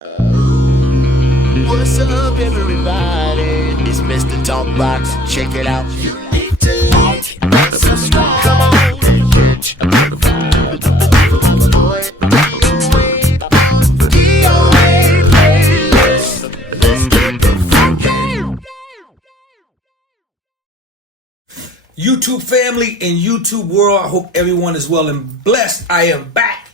What's up, everybody? It's Mr. Talkbox. Check it out. You need to like and subscribe. Come on and catch a motherfucker. DOA playlist. Let's get the funky. YouTube family and YouTube world, I hope everyone is well and blessed. I am back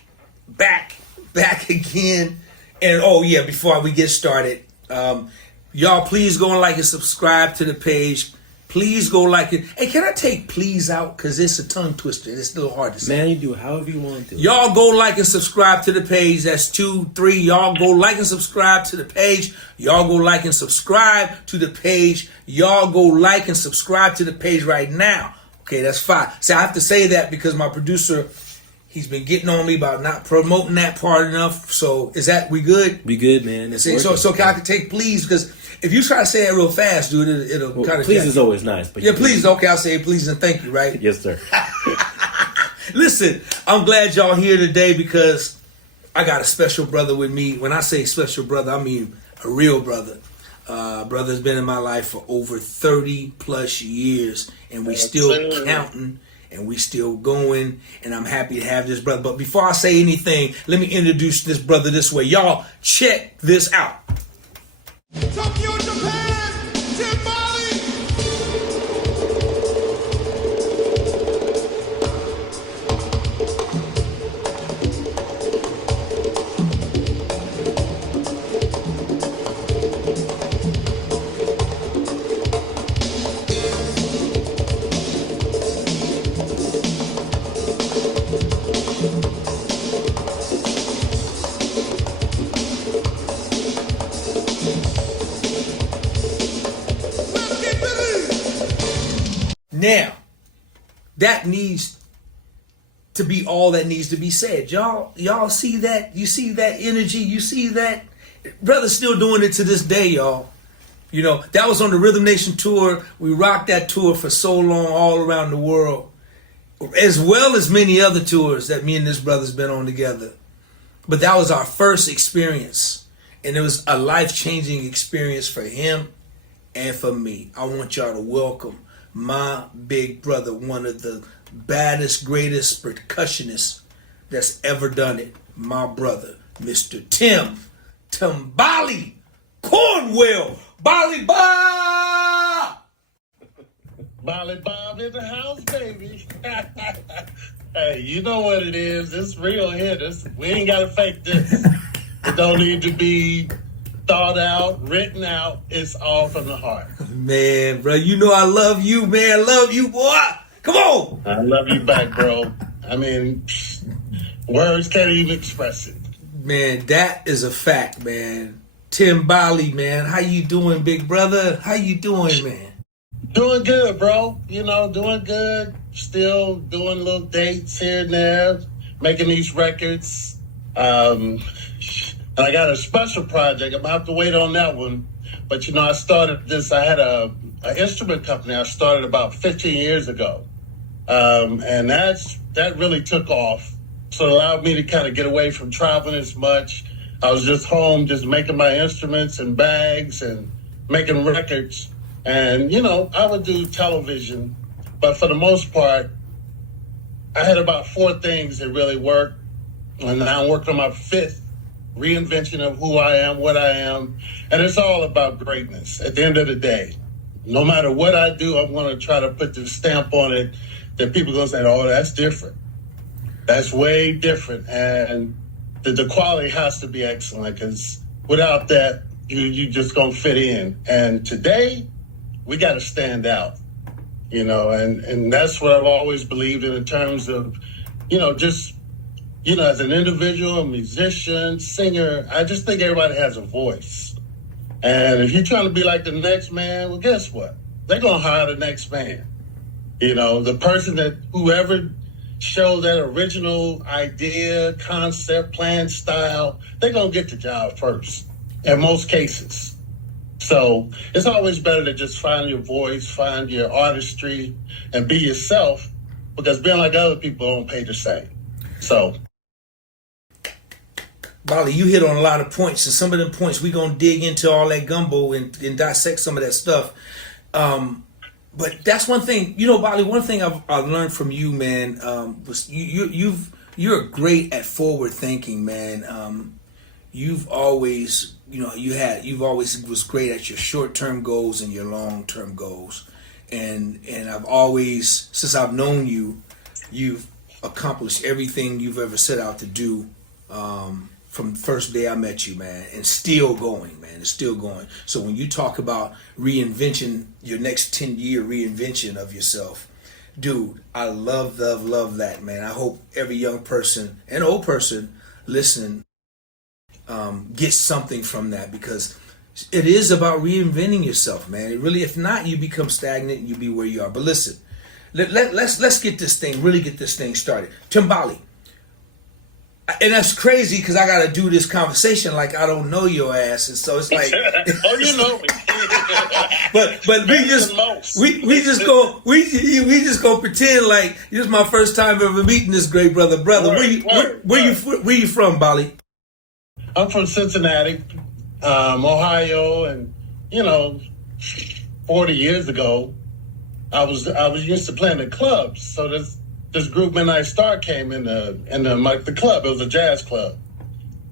again. And oh yeah, before we get started, y'all please go and like and subscribe to the page. Please go like it. Hey, can I take please out? Because it's a tongue twister. It's a little hard to say. Man, you do it however you want to. Y'all go like and subscribe to the page. That's 2, 3. Y'all go like and subscribe to the page. Y'all go like and subscribe to the page. Y'all go like and subscribe to the page right now. Okay, that's 5. See, I have to say that because my producer, he's been getting on me about not promoting that part enough. So is that, we good? We good, man. It's so can I take please? Because if you try to say it real fast, dude, it'll kind of... Please is always nice. But yeah, please. Okay, I'll say please and thank you, right? Yes, sir. Listen, I'm glad y'all here today because I got a special brother with me. When I say special brother, I mean a real brother. Brother's been in my life for over 30 plus years, and we still counting, and we still going, and I'm happy to have this brother. But before I say anything, let me introduce this brother this way. Y'all, check this out. Tokyo, Japan, Timbali. Now, that needs to be all that needs to be said. Y'all see that? You see that energy? You see that? Brother's still doing it to this day, y'all. You know, that was on the Rhythm Nation tour. We rocked that tour for so long all around the world, as well as many other tours that me and this brother's been on together. But that was our first experience, and it was a life-changing experience for him and for me. I want y'all to welcome my big brother, one of the baddest, greatest percussionists that's ever done it. My brother, Mr. Timbali, Cornwell, Bali Bob! Bali Bob in the house, baby. Hey, you know what it is. It's real here. We ain't got to fake this. It don't need to be thought out, written out. It's all from the heart. Man, bro, you know I love you, man. I love you, boy. Come on. I love you back, bro. I mean, words can't even express it. Man, that is a fact, man. Timbali, man. How you doing, big brother? How you doing, man? Doing good, bro. You know, doing good. Still doing little dates here and there, making these records. I got a special project. I'm going to have to wait on that one. But, you know, I started this. I had an instrument company I started about 15 years ago. And that really took off. So it allowed me to kind of get away from traveling as much. I was just home, just making my instruments and bags and making records. And, you know, I would do television. But for the most part, I had about 4 things that really worked. And now I'm working on my 5th reinvention of who I am, what I am. And it's all about greatness at the end of the day. No matter what I do, I'm going to try to put the stamp on it that people are going to say, oh, that's different. That's way different. And the quality has to be excellent because without that, you just going to fit in. And today, we got to stand out, you know, and that's what I've always believed in terms of, you know, just, you know, as an individual, a musician, singer, I just think everybody has a voice. And if you're trying to be like the next man, well, guess what? They're going to hire the next man. You know, the person that whoever showed that original idea, concept, plan, style, they're going to get the job first in most cases. So it's always better to just find your voice, find your artistry, and be yourself, because being like other people don't pay the same. So Bali, you hit on a lot of points, and some of them points we gonna dig into all that gumbo and dissect some of that stuff. But that's one thing, you know, Bali. One thing I've learned from you, man, was you're great at forward thinking, man. You've always, you know, you've always was great at your short term goals and your long term goals, and I've always, since I've known you, you've accomplished everything you've ever set out to do. From the first day I met you, man, and still going, man. It's still going. So when you talk about reinvention, your next 10-year reinvention of yourself, dude, I love that, man. I hope every young person and old person listening gets something from that, because it is about reinventing yourself, man. It really, if not, you become stagnant and you be where you are. But listen, let's get this thing, really get this thing started. Timbali. And that's crazy because I got to do this conversation like I don't know your ass, and so it's like, oh, you know me. but we just go pretend like this is my first time ever meeting this great brother. Where you from, Bali? I'm from Cincinnati, Ohio, and 40 years ago, I was used to playing in clubs. So this group Midnight Star came in the club. It was a jazz club,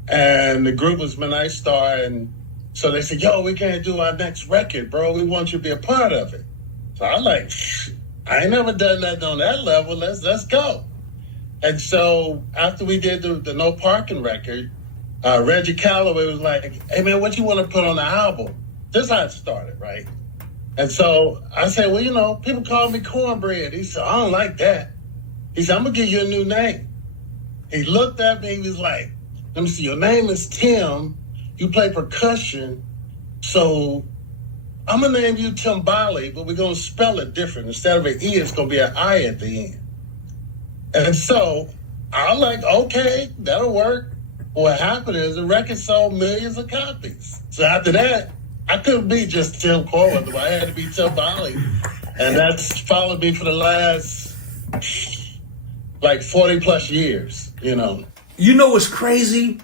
and the group was Midnight Star, and so they said, "Yo, we can't do our next record, bro. We want you to be a part of it." So I'm like, I ain't never done that on that level. Let's go. And so after we did the No Parking record, Reggie Calloway was like, "Hey man, what you want to put on the album?" This is how it started, right? And so I said, "Well, people call me Cornbread." He said, "I don't like that." He said, "I'm going to give you a new name." He looked at me, he was like, "Let me see, your name is Tim, you play percussion, so I'm going to name you Timbali, but we're going to spell it different. Instead of an E, it's going to be an I at the end." And so I'm like, okay, that'll work. What happened is the record sold millions of copies. So after that, I couldn't be just Tim Cornwell, I had to be Timbali. And that's followed me for the last 40 plus years, You know what's crazy?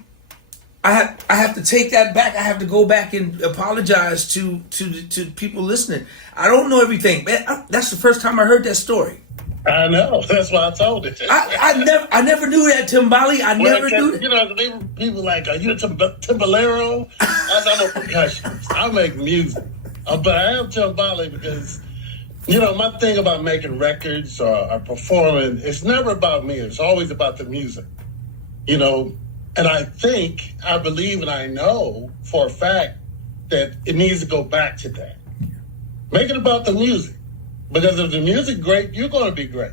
I have to take that back. I have to go back and apologize to people listening. I don't know everything, man. That's the first time I heard that story. I know. That's why I told it. I never knew that, Timbali. I never knew that. People like, "Are you a timbalero?" I said, "I'm a percussionist. I make music." But I am Timbali because my thing about making records or performing, it's never about me. It's always about the music, And I believe, and I know for a fact that it needs to go back to that. Make it about the music. Because if the music's great, you're going to be great.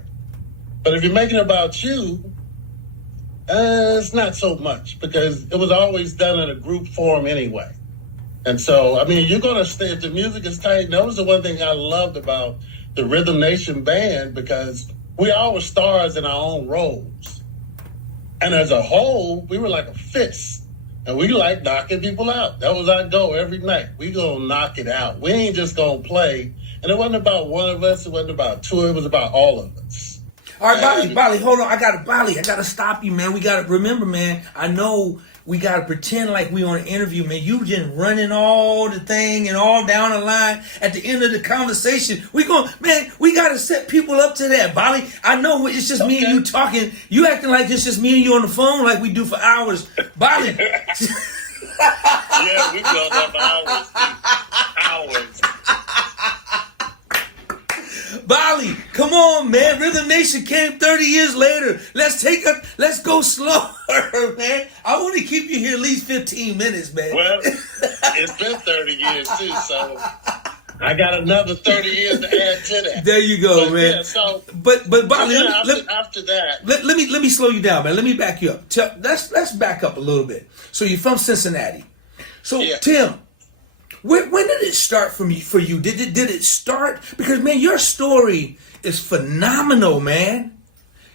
But if you're making it about you, it's not so much. Because it was always done in a group form anyway. And so, you're going to stay, if the music is tight. That was the one thing I loved about the Rhythm Nation band, because we all were stars in our own roles. And as a whole, we were like a fist. And we like knocking people out. That was our goal every night. We going to knock it out. We ain't just going to play. And it wasn't about one of us. It wasn't about two. It was about all of us. All right, Bali, hold on. I got to stop you, man. We got to remember, man. I know we got to pretend like we on an interview, man. You just running all the thing and all down the line. At the end of the conversation, we got to set people up to that, Bali. I know it's just me and you talking. You acting like it's just me and you on the phone like we do for hours. Bali. Yeah, we go up hours. Hours. Bali, come on, man. Rhythm Nation came 30 years later. Let's go slower, man. I want to keep you here at least 15 minutes, man. Well, it's been 30 years too, so I got another 30 years to add to that. There you go, man. Yeah, so, but Bali, after that, let me slow you down, man. Let me back you up. Let's back up a little bit. So you're from Cincinnati. So yeah. Tim, when did it start for you? Did it start? Because man, your story is phenomenal, man.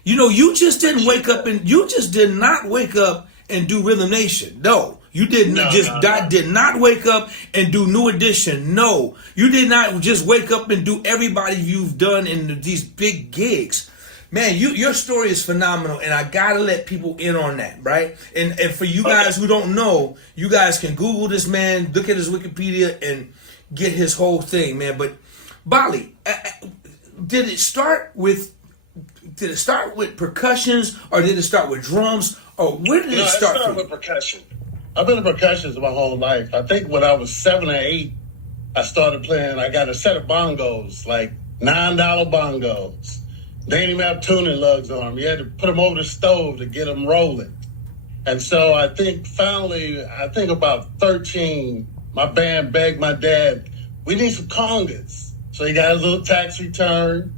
You just didn't wake up and you just did not wake up and do Rhythm Nation. No, you did not wake up and do New Edition. No, you did not just wake up and do everybody you've done in these big gigs. Man, your story is phenomenal, and I gotta let people in on that, right? And for you guys who don't know, you guys can Google this man, look at his Wikipedia, and get his whole thing, man. But Bali, did it start with percussions, or did it start with drums, or where did it start? It started with percussion. I've been a percussionist my whole life. I think when I was 7 or 8, I started playing. I got a set of bongos, like $9 bongos. They didn't even have tuning lugs on them. You had to put them over the stove to get them rolling. And so I think finally, about 13, my band begged my dad, we need some congas. So he got his little tax return,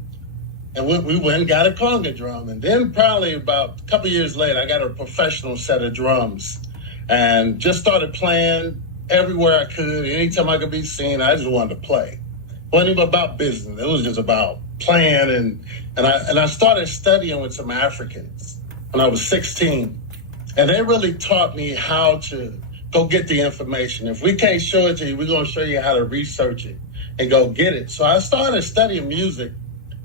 and we went and got a conga drum. And then probably about a couple years later, I got a professional set of drums and just started playing everywhere I could. Anytime I could be seen, I just wanted to play. It wasn't even about business. It was just about playing, and I started studying with some Africans when I was 16, and they really taught me how to go get the information. If we can't show it to you, we're going to show you how to research it and go get it. So I started studying music,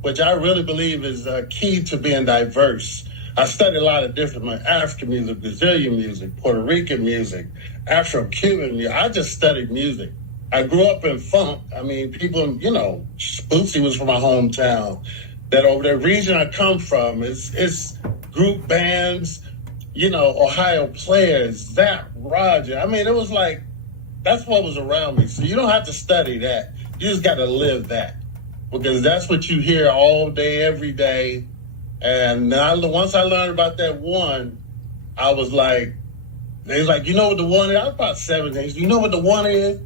which I really believe is key to being diverse. I studied a lot of different African music, Brazilian music, Puerto Rican music, Afro-Cuban music. I just studied music. I grew up in funk. I mean, people, Bootsy was from my hometown. That over the region I come from is group bands, Ohio players, Zap, Roger. I mean, it was like, that's what was around me. So you don't have to study that. You just got to live that, because that's what you hear all day, every day. And once I learned about that one, I was like, they was like, you know what the one is? I was about 17. You know what the one is?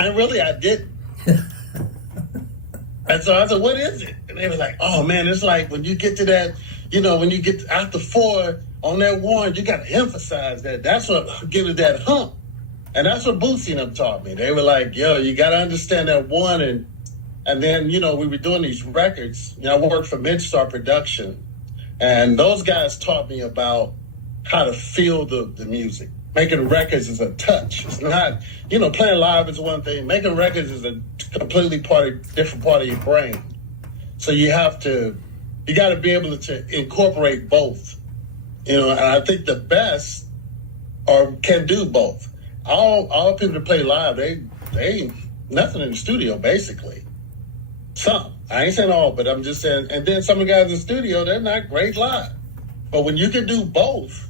And really, I didn't. And so I said, what is it? And they were like, oh, man, it's like when you get to that, when you get after 4 on that one, you got to emphasize that. That's what gives it that hump. And that's what Bootsy and them taught me. They were like, yo, you got to understand that one. And then, we were doing these records. I worked for Midstar Production. And those guys taught me about how to feel the music. Making records is a touch. It's not, playing live is one thing. Making records is a completely different part of your brain. So you got to be able to incorporate both. And I think the best can do both. All people that play live, they ain't nothing in the studio, basically. Some. I ain't saying all, but I'm just saying. And then some of the guys in the studio, they're not great live. But when you can do both,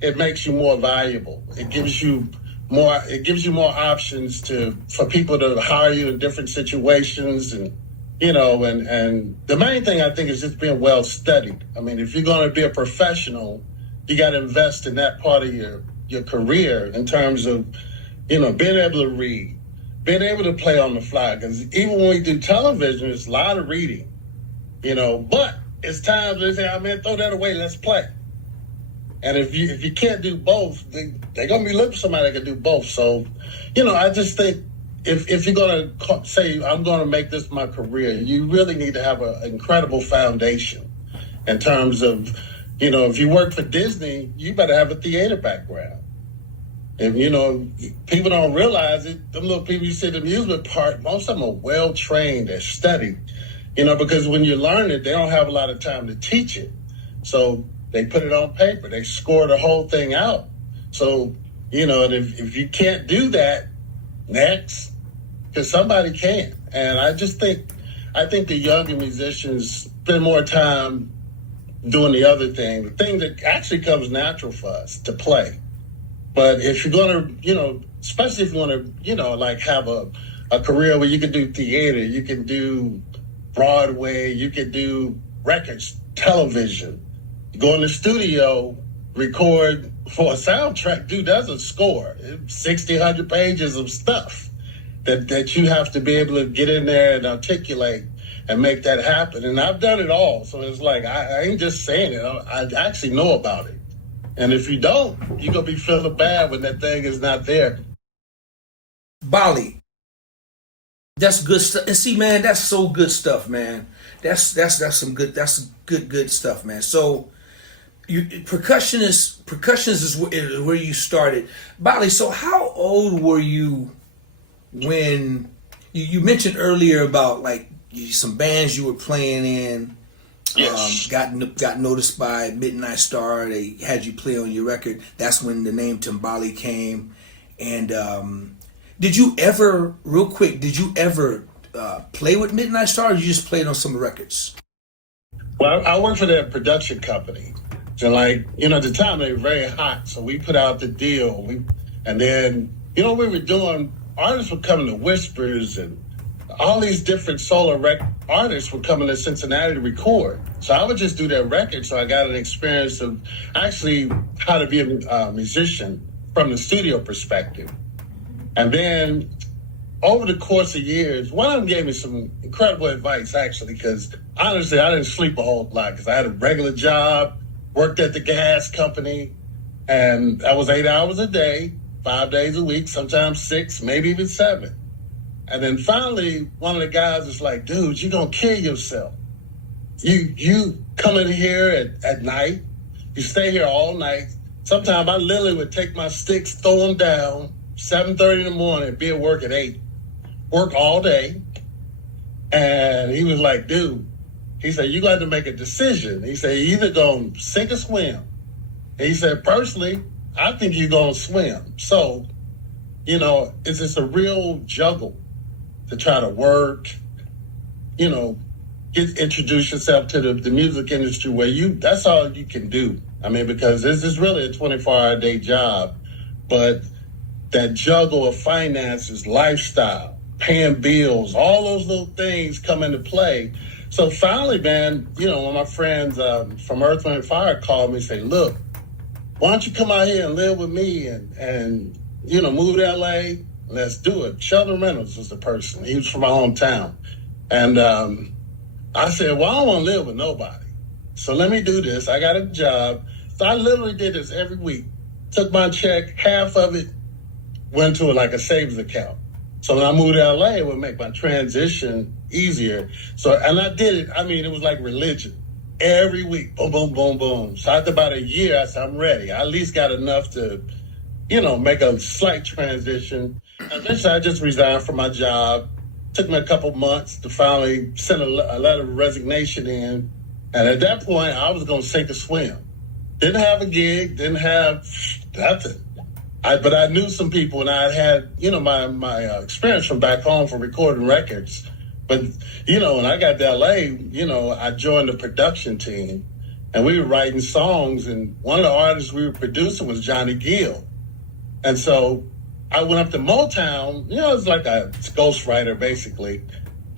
it makes you more valuable. It gives you more options for people to hire you in different situations, and and the main thing I think is just being well studied. I mean, if you're going to be a professional, you got to invest in that part of your career in terms of being able to read, being able to play on the fly. Because even when we do television, it's a lot of reading, but it's times they say, "Oh man, throw that away, let's play." And if you can't do both, they're going to be looking for somebody that can do both. So, I just think if you're going to say, I'm going to make this my career, you really need to have an incredible foundation in terms of, if you work for Disney, you better have a theater background. And, people don't realize it. Them little people you see at the amusement park, most of them are well-trained, they're studied, because when you learn it, they don't have a lot of time to teach it. So they put it on paper. They score the whole thing out. So, and if you can't do that, next, because somebody can. And I think the younger musicians spend more time doing the other thing, the thing that actually comes natural for us to play. But if you're going to, especially if you want to, like have a career where you can do theater, you can do Broadway, you can do records, television, go in the studio, record for a soundtrack. Dude, that's a score. 60, 100 pages of stuff that you have to be able to get in there and articulate and make that happen. And I've done it all. So it's like, I ain't just saying it. I actually know about it. And if you don't, you're going to be feeling bad when that thing is not there. Bali. That's good stuff. And see, man, that's so good stuff, man. That's some good stuff, man. So percussion is where you started. Bali, so how old were you when you mentioned earlier about like some bands you were playing in. Yes. Got noticed by Midnight Star. They had you play on your record. That's when the name Timbali came. And did you ever, real quick, play with Midnight Star, or you just played on some records? Well, I worked for their production company. So, like, at the time they were very hot. So we put out the deal. And then, we were doing, artists were coming to Whispers, and all these different solo artists were coming to Cincinnati to record. So I would just do their record. So I got an experience of actually how to be a musician from the studio perspective. And then over the course of years, one of them gave me some incredible advice, actually, because honestly, I didn't sleep a whole lot because I had a regular job, worked at the gas company, and that was 8 hours a day, 5 days a week, sometimes 6, maybe even 7. And then finally, one of the guys was like, dude, you're going to kill yourself. You come in here at night, you stay here all night. Sometimes I literally would take my sticks, throw them down, 7:30 in the morning, be at work at 8, work all day. And he was like, dude, he said, you got to make a decision. He said, you're either going to sink or swim. And he said, personally, I think you're going to swim. So, it's just a real juggle to try to work, introduce yourself to the music industry where that's all you can do. I mean, because this is really a 24-hour day job, but that juggle of finances, lifestyle, paying bills, all those little things come into play. So finally, man, one of my friends from Earth, Wind & Fire called me and said, look, why don't you come out here and live with me and move to LA? Let's do it. Sheldon Reynolds was the person. He was from my hometown. And I said, well, I don't want to live with nobody. So let me do this. I got a job. So I literally did this every week. Took my check, half of it went to a savings account. So when I moved to LA, it would make my transition easier. So, and I did it. I mean, it was like religion. Every week, boom, boom, boom, boom. So after about a year, I said, I'm ready. I at least got enough to, make a slight transition. Eventually, I just resigned from my job. Took me a couple months to finally send a letter of resignation in. And at that point, I was going to sink or swim. Didn't have a gig, didn't have nothing. But I knew some people, and I had, my experience from back home from recording records. But, when I got to LA, I joined the production team, and we were writing songs, and one of the artists we were producing was Johnny Gill. And so I went up to Motown, it's like a ghostwriter, basically.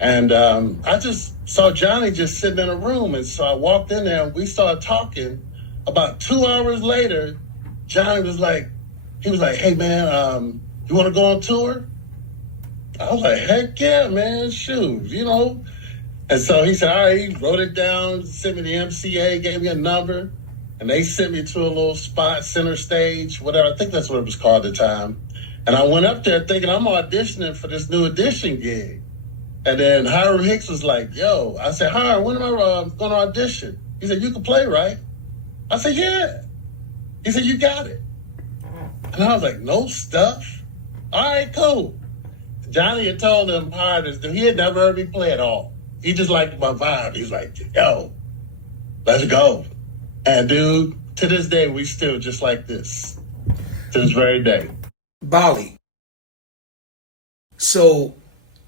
And I just saw Johnny just sitting in a room, and so I walked in there, and we started talking. About 2 hours later, Johnny was like, hey, man, you want to go on tour? I was like, heck yeah, man, shoot, And so he said, all right, he wrote it down, sent me the MCA, gave me a number, and they sent me to a little spot, center stage, whatever. I think that's what it was called at the time. And I went up there thinking I'm auditioning for this New Edition gig. And then Hiram Hicks was like, yo, I said, Hiram, when am I going to audition? He said, you can play, right? I said, yeah. He said, you got it. And I was like, no stuff? All right, cool. Johnny had told him he had never heard me play at all. He just liked my vibe. He's like, yo, let's go. And dude, to this day, we still just like this. To this very day. Bali. So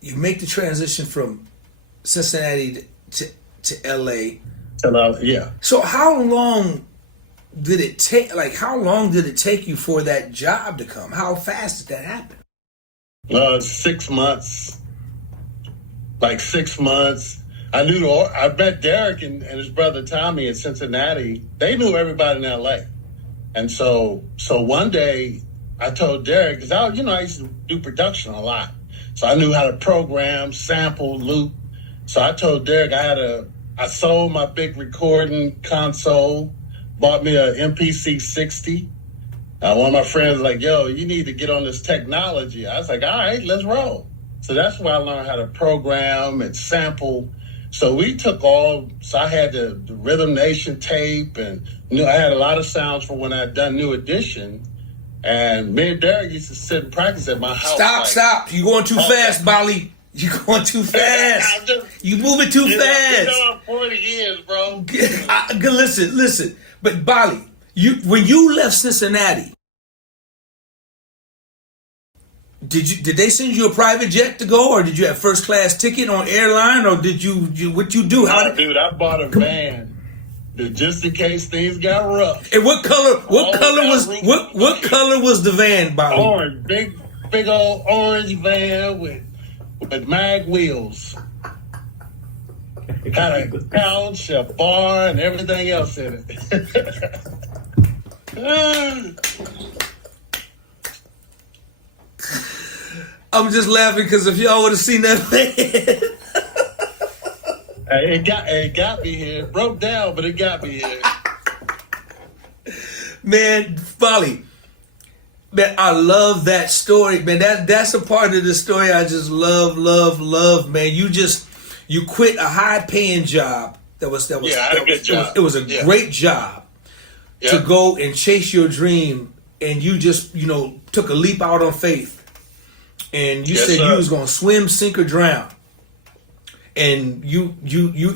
you make the transition from Cincinnati to LA. Yeah. So how long did it take? How long did it take you for that job to come? How fast did that happen? 6 months. 6 months. I met Derek and his brother Tommy in Cincinnati. They knew everybody in LA. And so one day I told Derek, because I used to do production a lot. So I knew how to program, sample, loop. So I told Derek I sold my big recording console, bought me a MPC 60. One of my friends was like, yo, you need to get on this technology. I was like, all right, let's roll. So that's where I learned how to program and sample. So I had the Rhythm Nation tape, and I had a lot of sounds from when I'd done New Edition. And me and Derek used to sit and practice at my house. Stop. You're going too fast, Bali. You going too fast. You moving too fast. 40 years, bro. Listen. But Bali, when you left Cincinnati, did they send you a private jet to go, or did you have first class ticket on airline, or did you what you do? Dude, I bought a van just in case things got rough. And what color was the van, Bali? Orange, big old orange van with mag wheels. Had a couch, a bar, and everything else in it. I'm just laughing because if y'all would have seen that van. It got me here. It broke down, but it got me here. Man, Bali. Man, I love that story. Man, that's a part of the story I just love, man. You quit a high paying job. I had a good job. It was a great job to go and chase your dream, and you just, took a leap out on faith. And you said you was gonna swim, sink, or drown. And you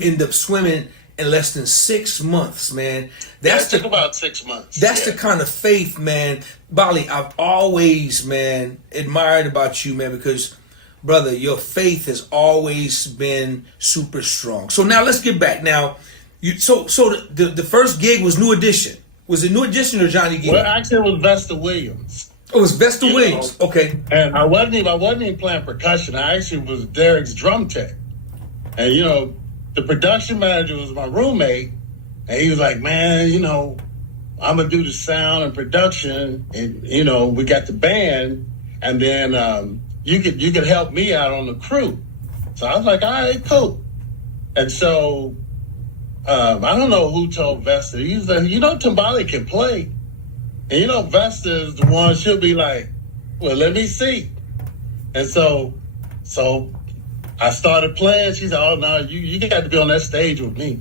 end up swimming in less than 6 months, man. It took about 6 months. That's the kind of faith, man. Bali, I've always, man, admired about you, man, because, brother, your faith has always been super strong. So now let's get back. Now, the first gig was New Edition. Was it New Edition or Johnny Gill? Well, actually, it was Vesta Williams. Oh, it was Vesta Williams. Okay. And I wasn't even playing percussion. I actually was Derek's drum tech. And, the production manager was my roommate. And he was like, man, I'm going to do the sound and production. And, we got the band. And then you could help me out on the crew. So I was like, all right, cool. And so I don't know who told Vesta. He was like, Timbali can play. And Vesta is the one, she'll be like, well, let me see. And so I started playing. She said, oh, no, you got to be on that stage with me.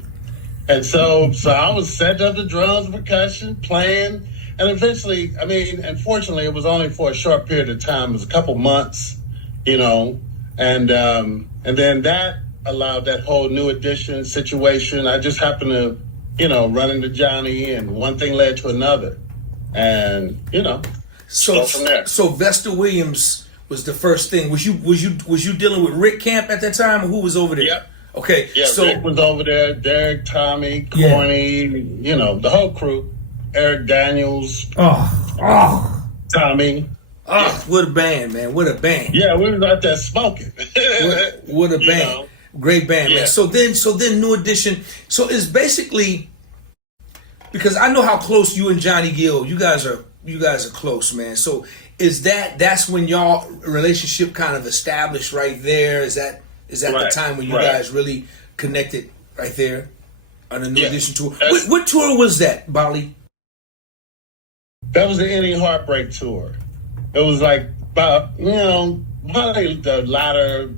And so I was setting up the drums, percussion, playing. And eventually, unfortunately, it was only for a short period of time. It was a couple months, and then that allowed that whole New Edition situation. I just happened to, run into Johnny, and one thing led to another. And, go from there. So Vesta Williams was the first thing. Was you dealing with Rick Camp at that time, or who was over there? Yep. Okay. Yeah, so Rick was over there, Derek, Tommy, Corny, the whole crew. Eric Daniels. Tommy. What a band, man. What a band. Yeah, we was out there smoking. what a band. Great band, man. So then New Edition. So it's basically, because I know how close you and Johnny Gill, you guys are close, man. So that's when y'all relationship kind of established right there? Is that the time when you guys really connected right there on the New Edition tour? What tour was that, Bali? That was the Any Heartbreak tour. It was like about, probably the latter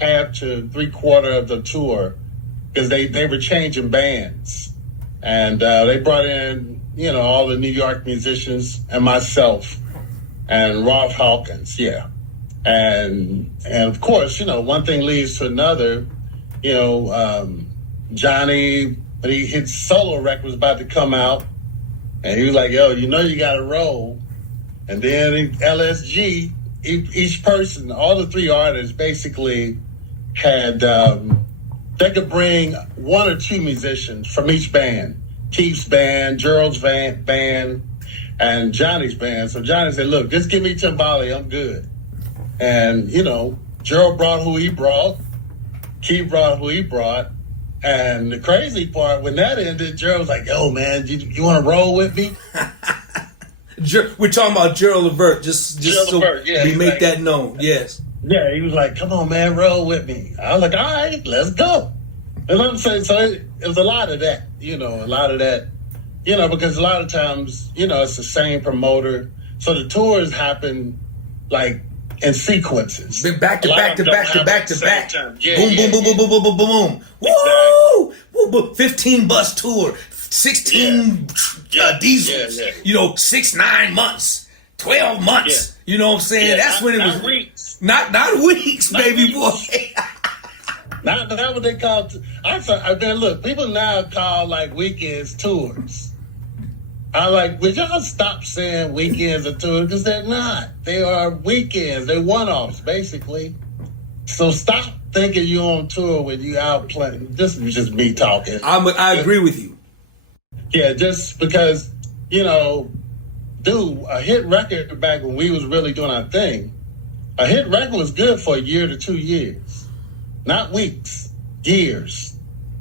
half to 3/4 of the tour, because they were changing bands. And they brought in, all the New York musicians and myself and Rolf Hawkins, And of course, one thing leads to another. Johnny, when his solo record was about to come out, and he was like, yo, you got to roll. And then LSG, each person, all the three artists basically had, they could bring one or two musicians from each band. Keith's band, Gerald's band, and Johnny's band. So Johnny said, look, just give me Timbali, I'm good. And, Gerald brought who he brought. Keith brought who he brought. And the crazy part, when that ended, Gerald was like, yo, man, you want to roll with me? We're talking about Gerald Levert, just so we make that known. Yes. Yeah, he was like, come on, man, roll with me. I was like, all right, let's go. And I'm saying, so it was a lot of that, because a lot of times, it's the same promoter. So the tours happen like in sequences. Back to back to back to back to back. Yeah, boom, boom, boom, boom, boom, boom, boom, boom. Woo! Woo! 15 bus tour, 16 diesels. 6-9 months 12 months. You know what I'm saying? Yeah, That's when it was weeks. not weeks, Not baby weeks. boy. Not that what they call. I mean, look, people now call like weekends tours. I like, would y'all stop saying weekends or tours? Because they're not. They are weekends. They're one-offs, basically. So stop thinking you're on tour when you out playing. This is just me talking. I agree with you. Yeah, just because, dude, a hit record back when we was really doing our thing, a hit record was good for a year to 2 years. Not weeks, years.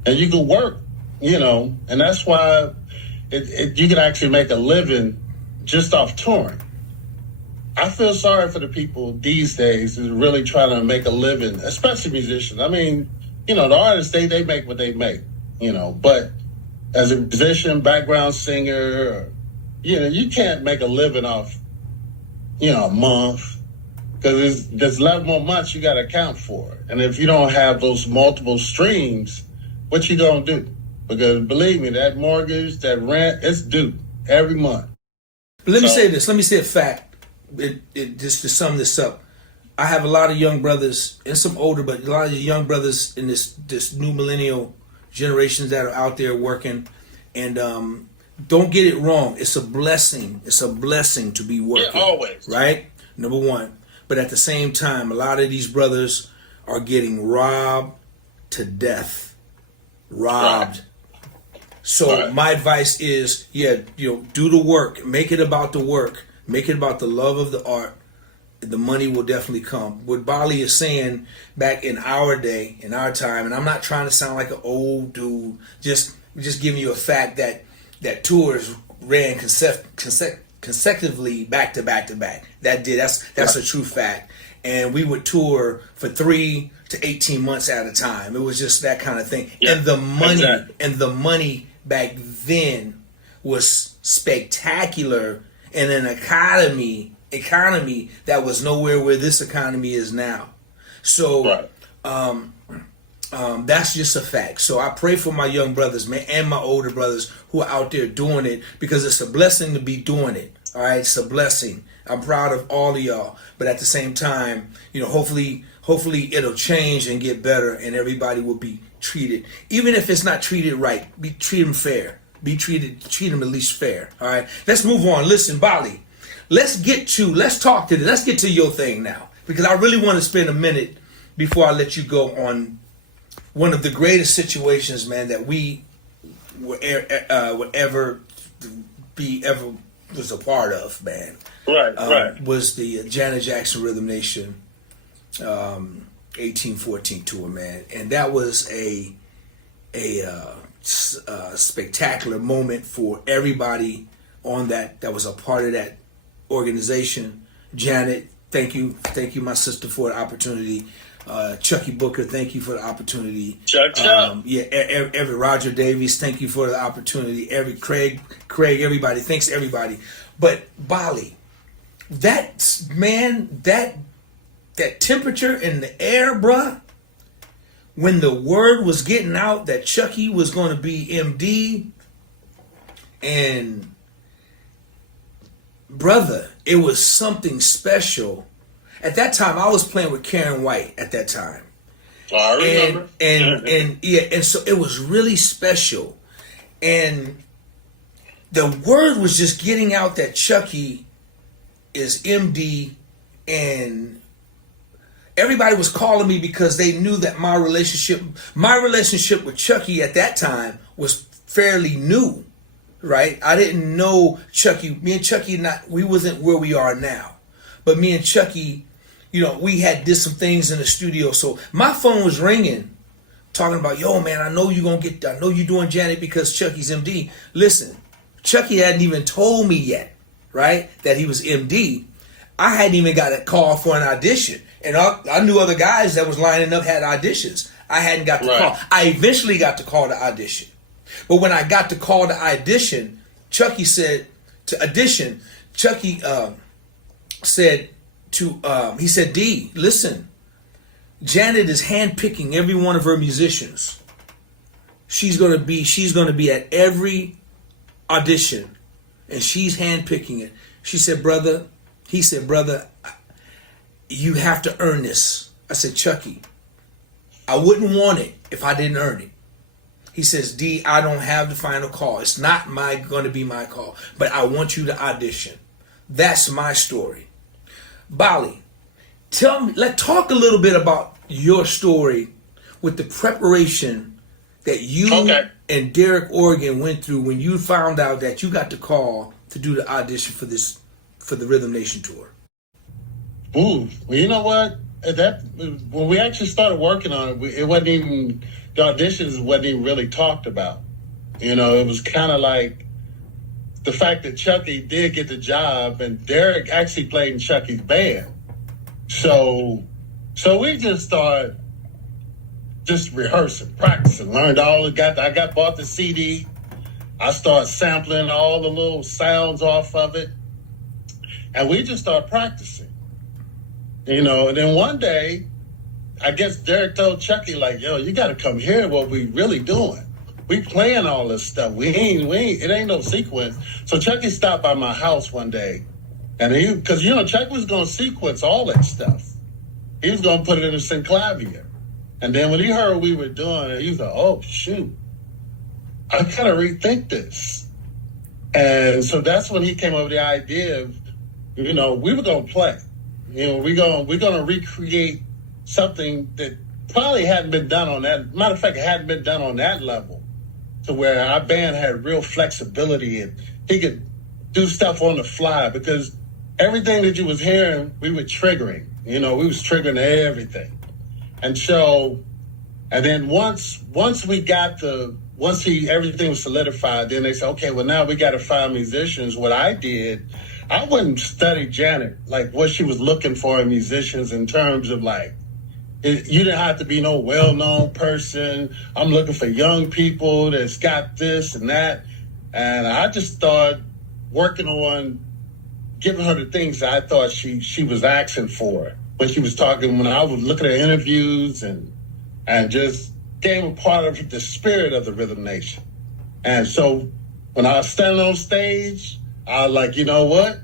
And you could work, and that's why you can actually make a living just off touring. I feel sorry for the people these days who really trying to make a living, especially musicians. I mean, the artists, they make what they make, but as a musician, background singer, you can't make a living off, a month. Because there's 11 more months you got to account for. And if you don't have those multiple streams, what you going to do? Because believe me, that mortgage, that rent, it's due every month. But let me say this. Let me say a fact. Just to sum this up. I have a lot of young brothers and some older, but a lot of young brothers in this new millennial generations that are out there working. And don't get it wrong. It's a blessing. It's a blessing to be working. Yeah, always. Right? Number one. But at the same time, a lot of these brothers are getting robbed to death. Robbed. Right. So my advice is, do the work. Make it about the work. Make it about the love of the art. The money will definitely come. What Bali is saying back in our day, in our time, and I'm not trying to sound like an old dude, just giving you a fact that tours ran consecutively back to back to back. That's a true fact. And we would tour for 3 to 18 months at a time. It was just that kind of thing. Yeah, and the money back then was spectacular in an economy that was nowhere where this economy is now. So that's just a fact. So I pray for my young brothers, man, and my older brothers who are out there doing it, because it's a blessing to be doing it. All right, it's a blessing. I'm proud of all of y'all, but at the same time, hopefully it'll change and get better, and everybody will be treated, even if it's not treated right. Treat them fair. Treat them at least fair. All right, let's move on. Listen, Bali, let's get to your thing now, because I really want to spend a minute before I let you go on one of the greatest situations, man, that we would ever was a part of, man. Right. Was the Janet Jackson Rhythm Nation 1814 tour, man, and that was a spectacular moment for everybody on that was a part of that organization. Janet, thank you, my sister, for the opportunity. Chucky Booker, thank you for the opportunity. Chuck. Every Roger Davies, thank you for the opportunity. Every Craig, everybody, thanks everybody. But Bali, that temperature in the air, bruh, when the word was getting out that Chucky was going to be MD, and brother, it was something special. At that time, I was playing with Karen White at that time. Oh, I remember. And so it was really special. And the word was just getting out that Chucky is MD, and everybody was calling me because they knew that my relationship with Chucky at that time was fairly new, right? I didn't know Chucky. Me and Chucky, we wasn't where we are now. But me and Chucky, we had did some things in the studio. So my phone was ringing, talking about, yo, man, I know you're doing Janet because Chucky's MD. Listen, Chucky hadn't even told me yet, right, that he was MD. I hadn't even got a call for an audition. And I knew other guys that was lining up had auditions. I hadn't got the call. I eventually got the call to audition. But when I got the call to audition, Chucky said, he said, D, listen, Janet is handpicking every one of her musicians. She's gonna be at every audition, and she's handpicking it. She said, brother, He said, brother, you have to earn this. I said, Chucky, I wouldn't want it if I didn't earn it. He says, D, I don't have the final call. It's not going to be my call, but I want you to audition. That's my story. Bali, let's talk a little bit about your story with the preparation that you and Derek Oregon went through when you found out that you got the call to do the audition for the Rhythm Nation tour. Ooh, well, you know what? When we actually started working on it, it wasn't even, the auditions wasn't even really talked about. You know, it was kind of like the fact that Chucky did get the job, and Derek actually played in Chucky's band. So we just started just rehearsing, practicing, learned all I bought the CD. I started sampling all the little sounds off of it, and we just started practicing. You know, and then one day, I guess Derek told Chucky, like, yo, you got to come hear what we really doing. We playing all this stuff. We ain't, it ain't no sequence. So Chucky stopped by my house one day, and because, you know, Chucky was going to sequence all that stuff. He was going to put it in a synclavier. And then when he heard what we were doing, he was like, oh, shoot, I got to rethink this. And so that's when he came up with the idea of, you know, we were going to play. You know, we're gonna recreate something that probably hadn't been done on that. Matter of fact, it hadn't been done on that level, to where our band had real flexibility and he could do stuff on the fly, because everything that you was hearing, we were triggering. You know, we was triggering everything. And so, and then once everything was solidified, then they said, okay, well, now we got to find musicians. What I did, I wouldn't study Janet, like what she was looking for in musicians in terms of like, you didn't have to be no well-known person. I'm looking for young people that's got this and that. And I just started working on giving her the things that I thought she was asking for when she was talking, when I was looking at interviews and just became a part of the spirit of the Rhythm Nation. And so when I was standing on stage, I was like, you know what?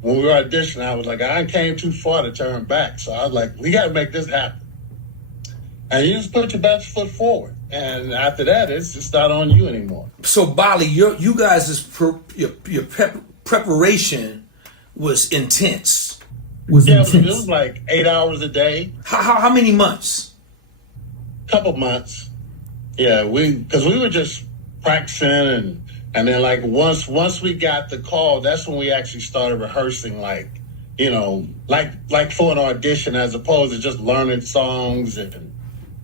When we were auditioning, I was like, I came too far to turn back. So I was like, we got to make this happen. And you just put your best foot forward. And after that, it's just not on you anymore. So, Bali, you guys' preparation was intense. It was like 8 hours a day. How many months? Couple months. Yeah, because we were just practicing and then like once we got the call, that's when we actually started rehearsing, like, you know, like for an audition, as opposed to just learning songs and,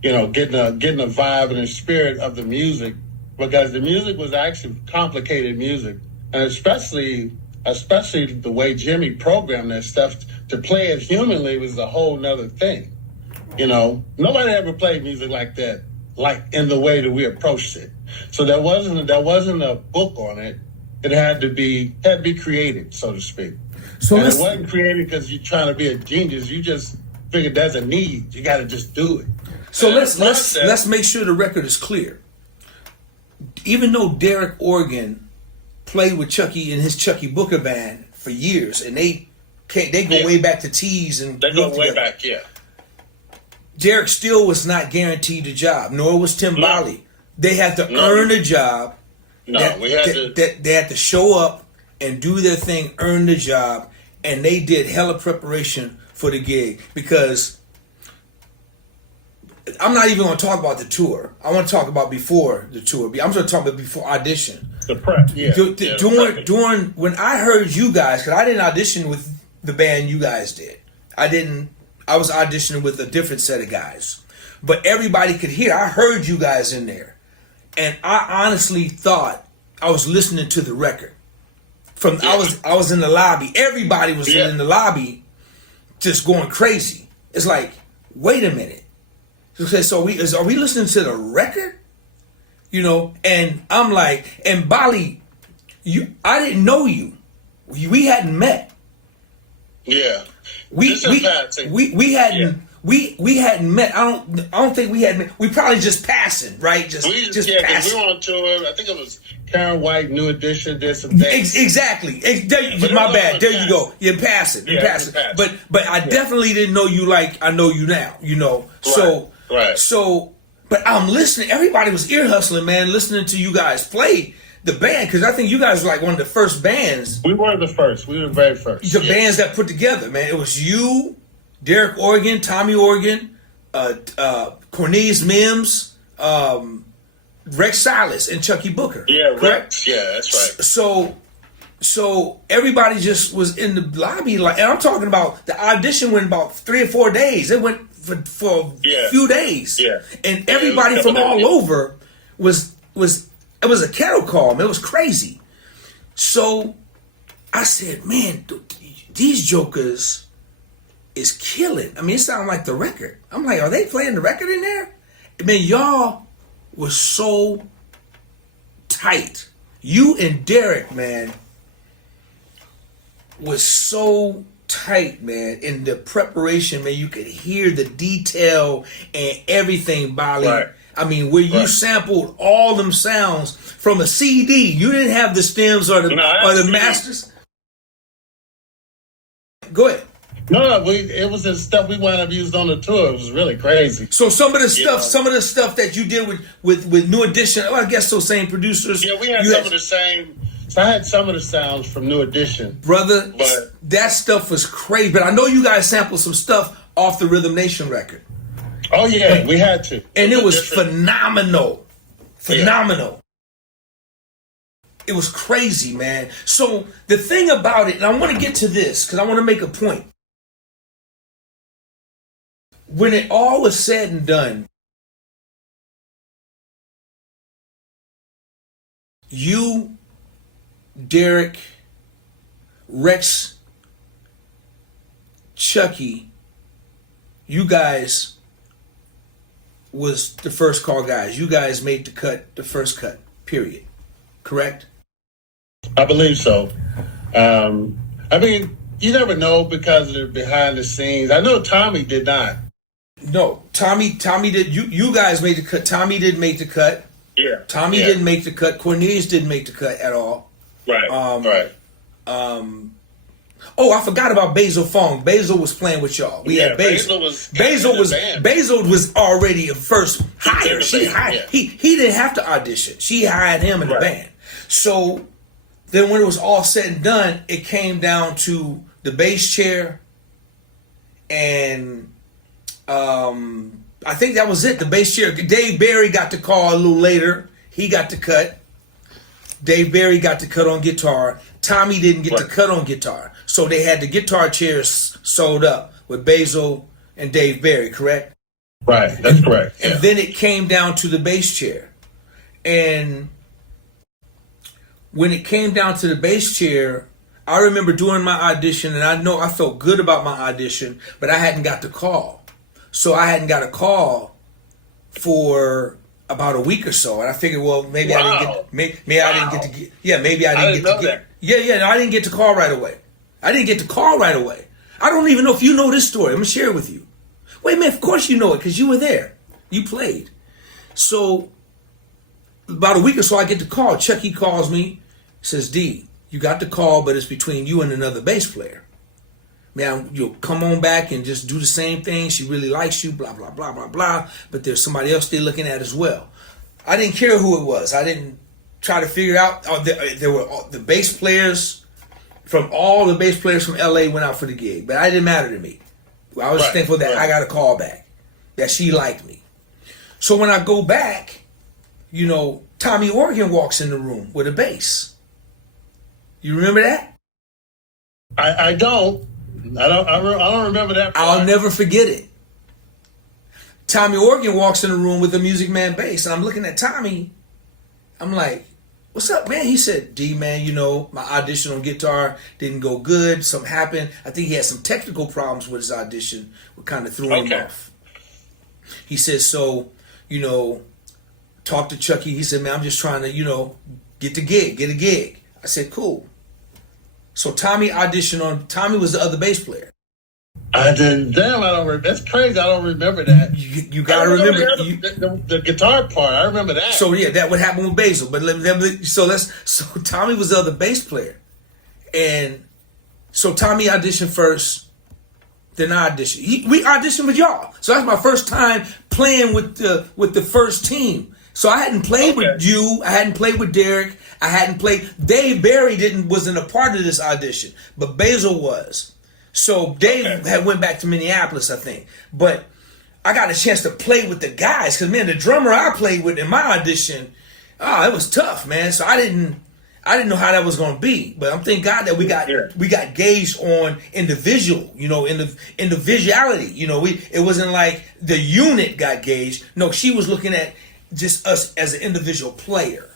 you know, getting a vibe and a spirit of the music, because the music was actually complicated music, and especially the way Jimmy programmed that stuff to play it humanly was a whole nother thing. You know, nobody ever played music like that, like in the way that we approached it. So there wasn't a book on it. It had to be created, so to speak. So it wasn't created because you're trying to be a genius. You just figured there's a need. You got to just do it. So let's make sure the record is clear. Even though Derek Oregon played with Chucky in his Chucky Booker band for years, and they go way back to Tees, and they go way back, yeah. Derek still was not guaranteed a job, nor was Timbali. No. They had to earn a job. No, they had to show up and do their thing, earn the job, and they did hella preparation for the gig. Because I'm not even going to talk about the tour. I want to talk about before the tour. I'm going to talk about before audition. The prep, yeah. During when I heard you guys, because I didn't audition with the band you guys did. I was auditioning with a different set of guys. But everybody could hear. I heard you guys in there. And I honestly thought I was listening to the record. I was in the lobby. Everybody was in the lobby just going crazy. It's like, wait a minute. Okay, so are we listening to the record? You know, and I'm like, and Bali, I didn't know you. We hadn't met. Yeah. We we hadn't met. I don't think we had met. We probably just passing, right? Just Yeah, 'cause we passing. were on tour. I think it was Karen White, New Edition, did some things. Exactly. But My it bad. was There you passing. go. You're passing. You're Yeah, passing. you're passing. But I definitely didn't know you like I know you now. You know. Right. So, but I'm listening. Everybody was ear hustling, man, listening to you guys play the band, because I think you guys were like one of the first bands. We were the first. We were the very first. The bands that put together, man. It was you, Derek Organ, Tommy Organ, Cornelius Mims, Rex Silas, and Chucky Booker. Yeah, correct. Rex. Yeah, that's right. So everybody just was in the lobby, like, and I'm talking about the audition went about 3 or 4 days. It went for a few days. Yeah. And everybody from all over was it was a kettle call, man. It was crazy. So I said, man, these jokers is killing. I mean, it sounded like the record. I'm like, are they playing the record in there? Man, y'all was so tight. You and Derek, man, was so tight, man. In the preparation, man, you could hear the detail and everything, Bali. Right. I mean, where you sampled all them sounds from a CD. You didn't have the stems or the masters. Go ahead. No, it was the stuff we wound up using on the tour. It was really crazy. So some of the stuff that you did with New Edition, well, I guess those same producers. Yeah, we had some of the same. So I had some of the sounds from New Edition, brother. But that stuff was crazy. But I know you guys sampled some stuff off the Rhythm Nation record. Oh yeah, we had to, and it was phenomenal. Yeah. It was crazy, man. So the thing about it, and I want to get to this because I want to make a point. When it all was said and done, you, Derek, Rex, Chucky, you guys was the first call guys. You guys made the first cut, period. Correct? I believe so. I mean, you never know because of the behind the scenes. I know Tommy did not. No, Tommy did. You guys made the cut. Tommy didn't make the cut. Yeah. Tommy didn't make the cut. Cornelius didn't make the cut at all. Right. Right. Oh, I forgot about Basil Fong. Basil was playing with y'all. We had Basil. Basil was already a first hire. He didn't have to audition. She hired him in the band. So then when it was all said and done, it came down to the bass chair and I think that was it. The bass chair. Dave Barry got the call a little later. He got the cut. Dave Barry got the cut on guitar. Tommy didn't get the cut on guitar. So they had the guitar chairs sewed up with Basil and Dave Barry, correct? Right, that's correct. And then it came down to the bass chair. And when it came down to the bass chair, I remember doing my audition, and I know I felt good about my audition, but I hadn't got the call. So I hadn't got a call for about a week or so, and I figured, well, maybe I didn't get, maybe I didn't get to get, yeah, maybe I didn't get to get, no, I didn't get the call right away. I didn't get the call right away. I don't even know if you know this story. I'm gonna share it with you. Wait, man, of course you know it because you were there. You played. So about a week or so, I get the call. Chucky calls me, says, D, you got the call, but it's between you and another bass player. Man, you'll come on back and just do the same thing. She really likes you, blah, blah, blah, blah, blah. But there's somebody else they're looking at as well. I didn't care who it was. I didn't try to figure out. There were the bass players from all the bass players from LA went out for the gig, but it didn't matter to me. I was thankful that I got a call back, that she liked me. So when I go back, you know, Tommy Organ walks in the room with a bass. You remember that? I don't. I don't remember that part. I'll never forget it. Tommy Organ walks in the room with a Music Man bass, and I'm looking at Tommy. I'm like, what's up, man? He said, D, man, you know, my audition on guitar didn't go good. Something happened. I think he had some technical problems with his audition, what kind of threw him off. He said, so, you know, talk to Chucky. He said, man, I'm just trying to, you know, get a gig. I said, cool. So Tommy auditioned on, Tommy was the other bass player. I didn't. Damn, I don't. That's crazy. I don't remember that. You gotta I remember. the guitar part. I remember that. So yeah, that would happen with Basil. But so Tommy was the other bass player, and so Tommy auditioned first. Then I auditioned. We auditioned with y'all. So that's my first time playing with the first team. So I hadn't played with you. I hadn't played with Derek. I hadn't played. Dave Barry wasn't a part of this audition, but Basil was. So Dave had went back to Minneapolis, I think. But I got a chance to play with the guys because man, the drummer I played with in my audition, it was tough, man. So I didn't know how that was going to be. But I'm thank God that we got gauged on individual, in the visuality. It wasn't like the unit got gauged. No, she was looking at just us as an individual player.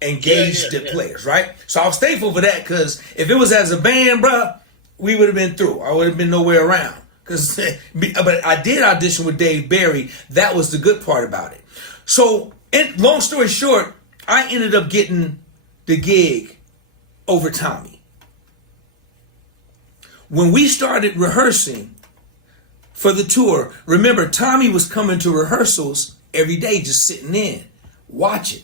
Engaged the players, right? So I was thankful for that because if it was as a band, bruh, we would have been through. I would have been nowhere around. But I did audition with Dave Barry. That was the good part about it. So, long story short, I ended up getting the gig over Tommy. When we started rehearsing for the tour, remember, Tommy was coming to rehearsals every day, just sitting in, watching.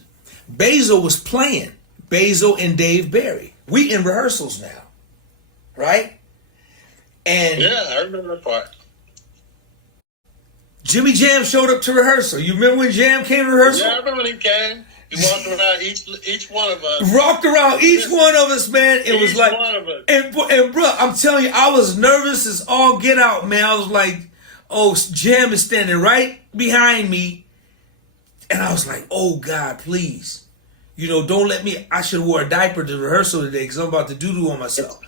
Basil was playing. Basil and Dave Barry. We in rehearsals now, right? And yeah, I remember that part. Jimmy Jam showed up to rehearsal. You remember when Jam came to rehearsal? Yeah, I remember when he came. He walked around each one of us. Rocked around each one of us, man. It was like, one of us. And bro, I'm telling you, I was nervous as all get out, man. I was like, oh, Jam is standing right behind me. And I was like, oh, God, please. Don't let me. I should have wore a diaper to rehearsal today because I'm about to doo-doo on myself.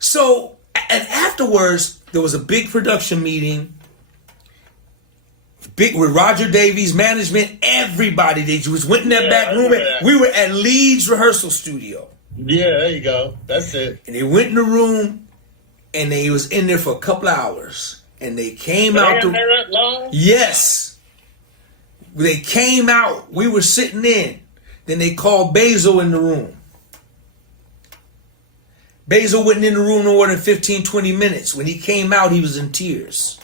So, and afterwards, there was a big production meeting. With Roger Davies, management, everybody. They just went in that back room. We were at Leeds rehearsal studio. Yeah, there you go. That's it. And they went in the room, and they was in there for a couple of hours. And they came out. That long? Yes. They came out. We were sitting in. Then they called Basil in the room. Basil wasn't in the room no more than 15, 20 minutes. When he came out, he was in tears.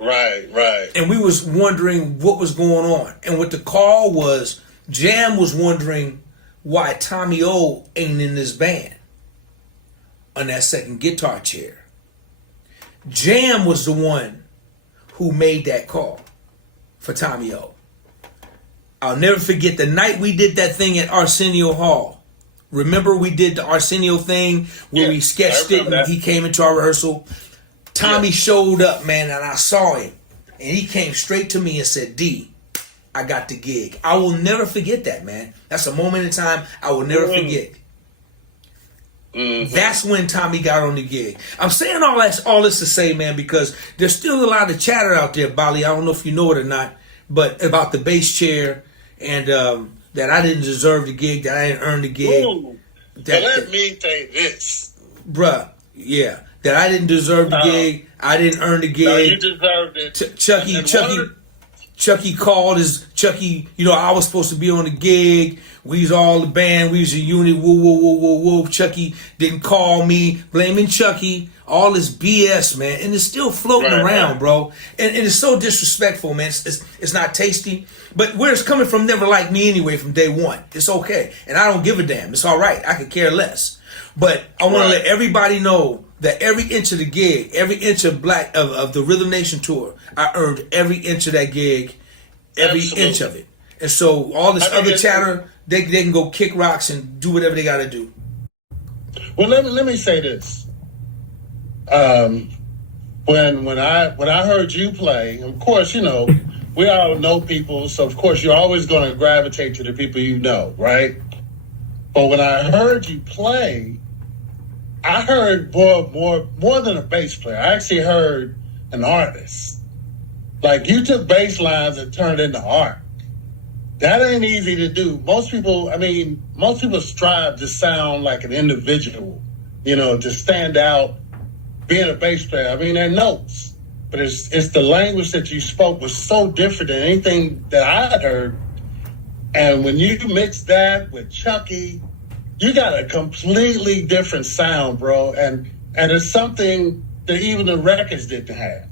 Right. And we was wondering what was going on. And what the call was, Jam was wondering why Tommy O ain't in this band on that second guitar chair. Jam was the one who made that call for Tommy O. I'll never forget the night we did that thing at Arsenio Hall. Remember we did the Arsenio thing where we sketched it and he came into our rehearsal. Tommy showed up, man, and I saw him. And he came straight to me and said, D, I got the gig. I will never forget that, man. That's a moment in time I will never forget. Mm-hmm. That's when Tommy got on the gig. I'm saying all this to say, man, because there's still a lot of chatter out there, Bali. I don't know if you know it or not, but about the bass chair and that I didn't deserve the gig, that I didn't earn the gig. Let me say this. Bruh, yeah. That I didn't deserve the gig. I didn't earn the gig. No, you deserved it. Chucky called Chucky, I was supposed to be on the gig. We was all the band. We was a unit. Whoa. Chucky didn't call me. Blaming Chucky. All this BS, man. And it's still floating around, bro. And it's so disrespectful, man. It's not tasty. But where it's coming from never liked me anyway from day one. It's okay. And I don't give a damn. It's all right. I could care less. But I want to let everybody know that every inch of the gig, every inch of the Rhythm Nation tour, I earned every inch of that gig, every inch of it. And so all this other chatter, they can go kick rocks and do whatever they got to do. Well, let me say this. When I heard you play, of course, we all know people, so of course you're always going to gravitate to the people you know, right? But when I heard you play, I heard more than a bass player. I actually heard an artist. Like you took bass lines and turned it into art. That ain't easy to do. Most people strive to sound like an individual, to stand out being a bass player. I mean, they're notes, but it's the language that you spoke was so different than anything that I had heard. And when you mix that with Chucky you got a completely different sound, bro. And it's something that even the records didn't have.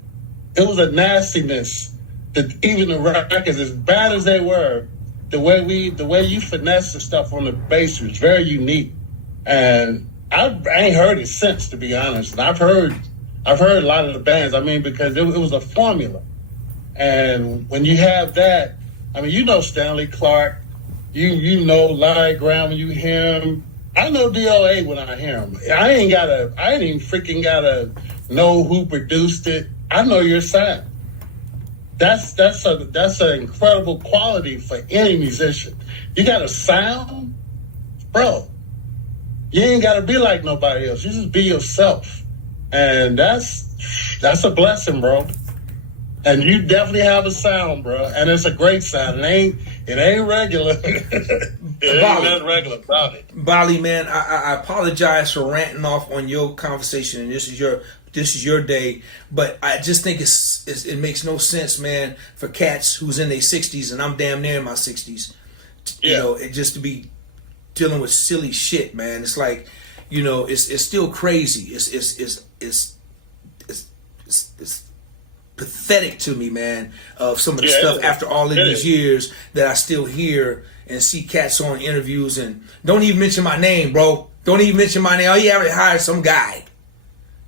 It was a nastiness that even the records, as bad as they were, the way you finesse the stuff on the bass was very unique. And I ain't heard it since, to be honest. And I've heard a lot of the bands. I mean, because it was a formula. And when you have that, I mean, you know Stanley Clarke, you know Larry Graham when you hear him. I know DOA when I hear him. I ain't even freaking gotta know who produced it. I know your sound. That's an incredible quality for any musician. You got a sound, bro. You ain't gotta be like nobody else. You just be yourself, and that's a blessing, bro. And you definitely have a sound, bro, and it's a great sound. It ain't regular. It ain't that regular about it. Bali, man, I apologize for ranting off on your conversation, and this is your day, but I just think it makes no sense, man, for cats who's in their 60s, and I'm damn near in my 60s, you know, it just to be dealing with silly shit, man. It's like, you know, it's still crazy. It's pathetic to me, man, of some of the stuff after all of these years that I still hear and see cats on interviews, and don't even mention my name, bro. Don't even mention my name. Oh, you already hired some guy,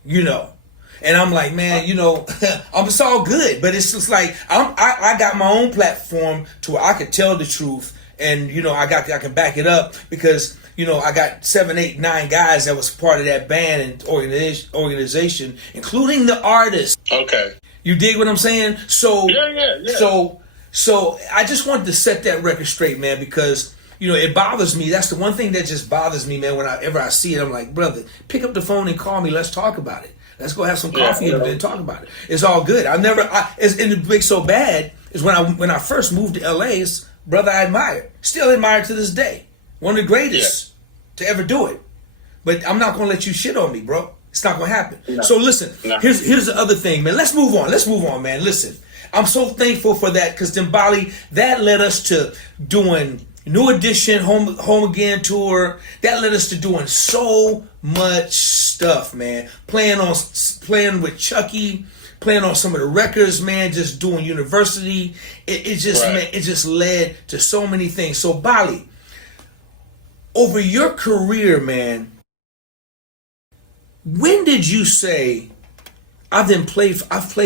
you know. And I'm like, man, you know, it's all good, but it's just like I got my own platform to where I can tell the truth, and you know, I can back it up because you know I got 7, 8, 9 guys that was part of that band and organization, including the artist. Okay. You dig what I'm saying? So yeah. So I just wanted to set that record straight, man, because you know it bothers me. That's the one thing that just bothers me, man. Whenever I see it, I'm like, brother, pick up the phone and call me. Let's talk about it. Let's go have some coffee and then talk about it. It's all good. And it makes so bad is when I first moved to LA, it's brother I admired, still admired to this day. One of the greatest to ever do it. But I'm not gonna let you shit on me, bro. It's not gonna happen. No. So listen, here's the other thing, man. Let's move on, man. Listen, I'm so thankful for that because Timbali, that led us to doing New Edition, Home Again tour. That led us to doing so much stuff, man. Playing with Chucky, playing on some of the records, man. Just doing University. It just led to so many things. So Bali, over your career, man, when did you say, I've played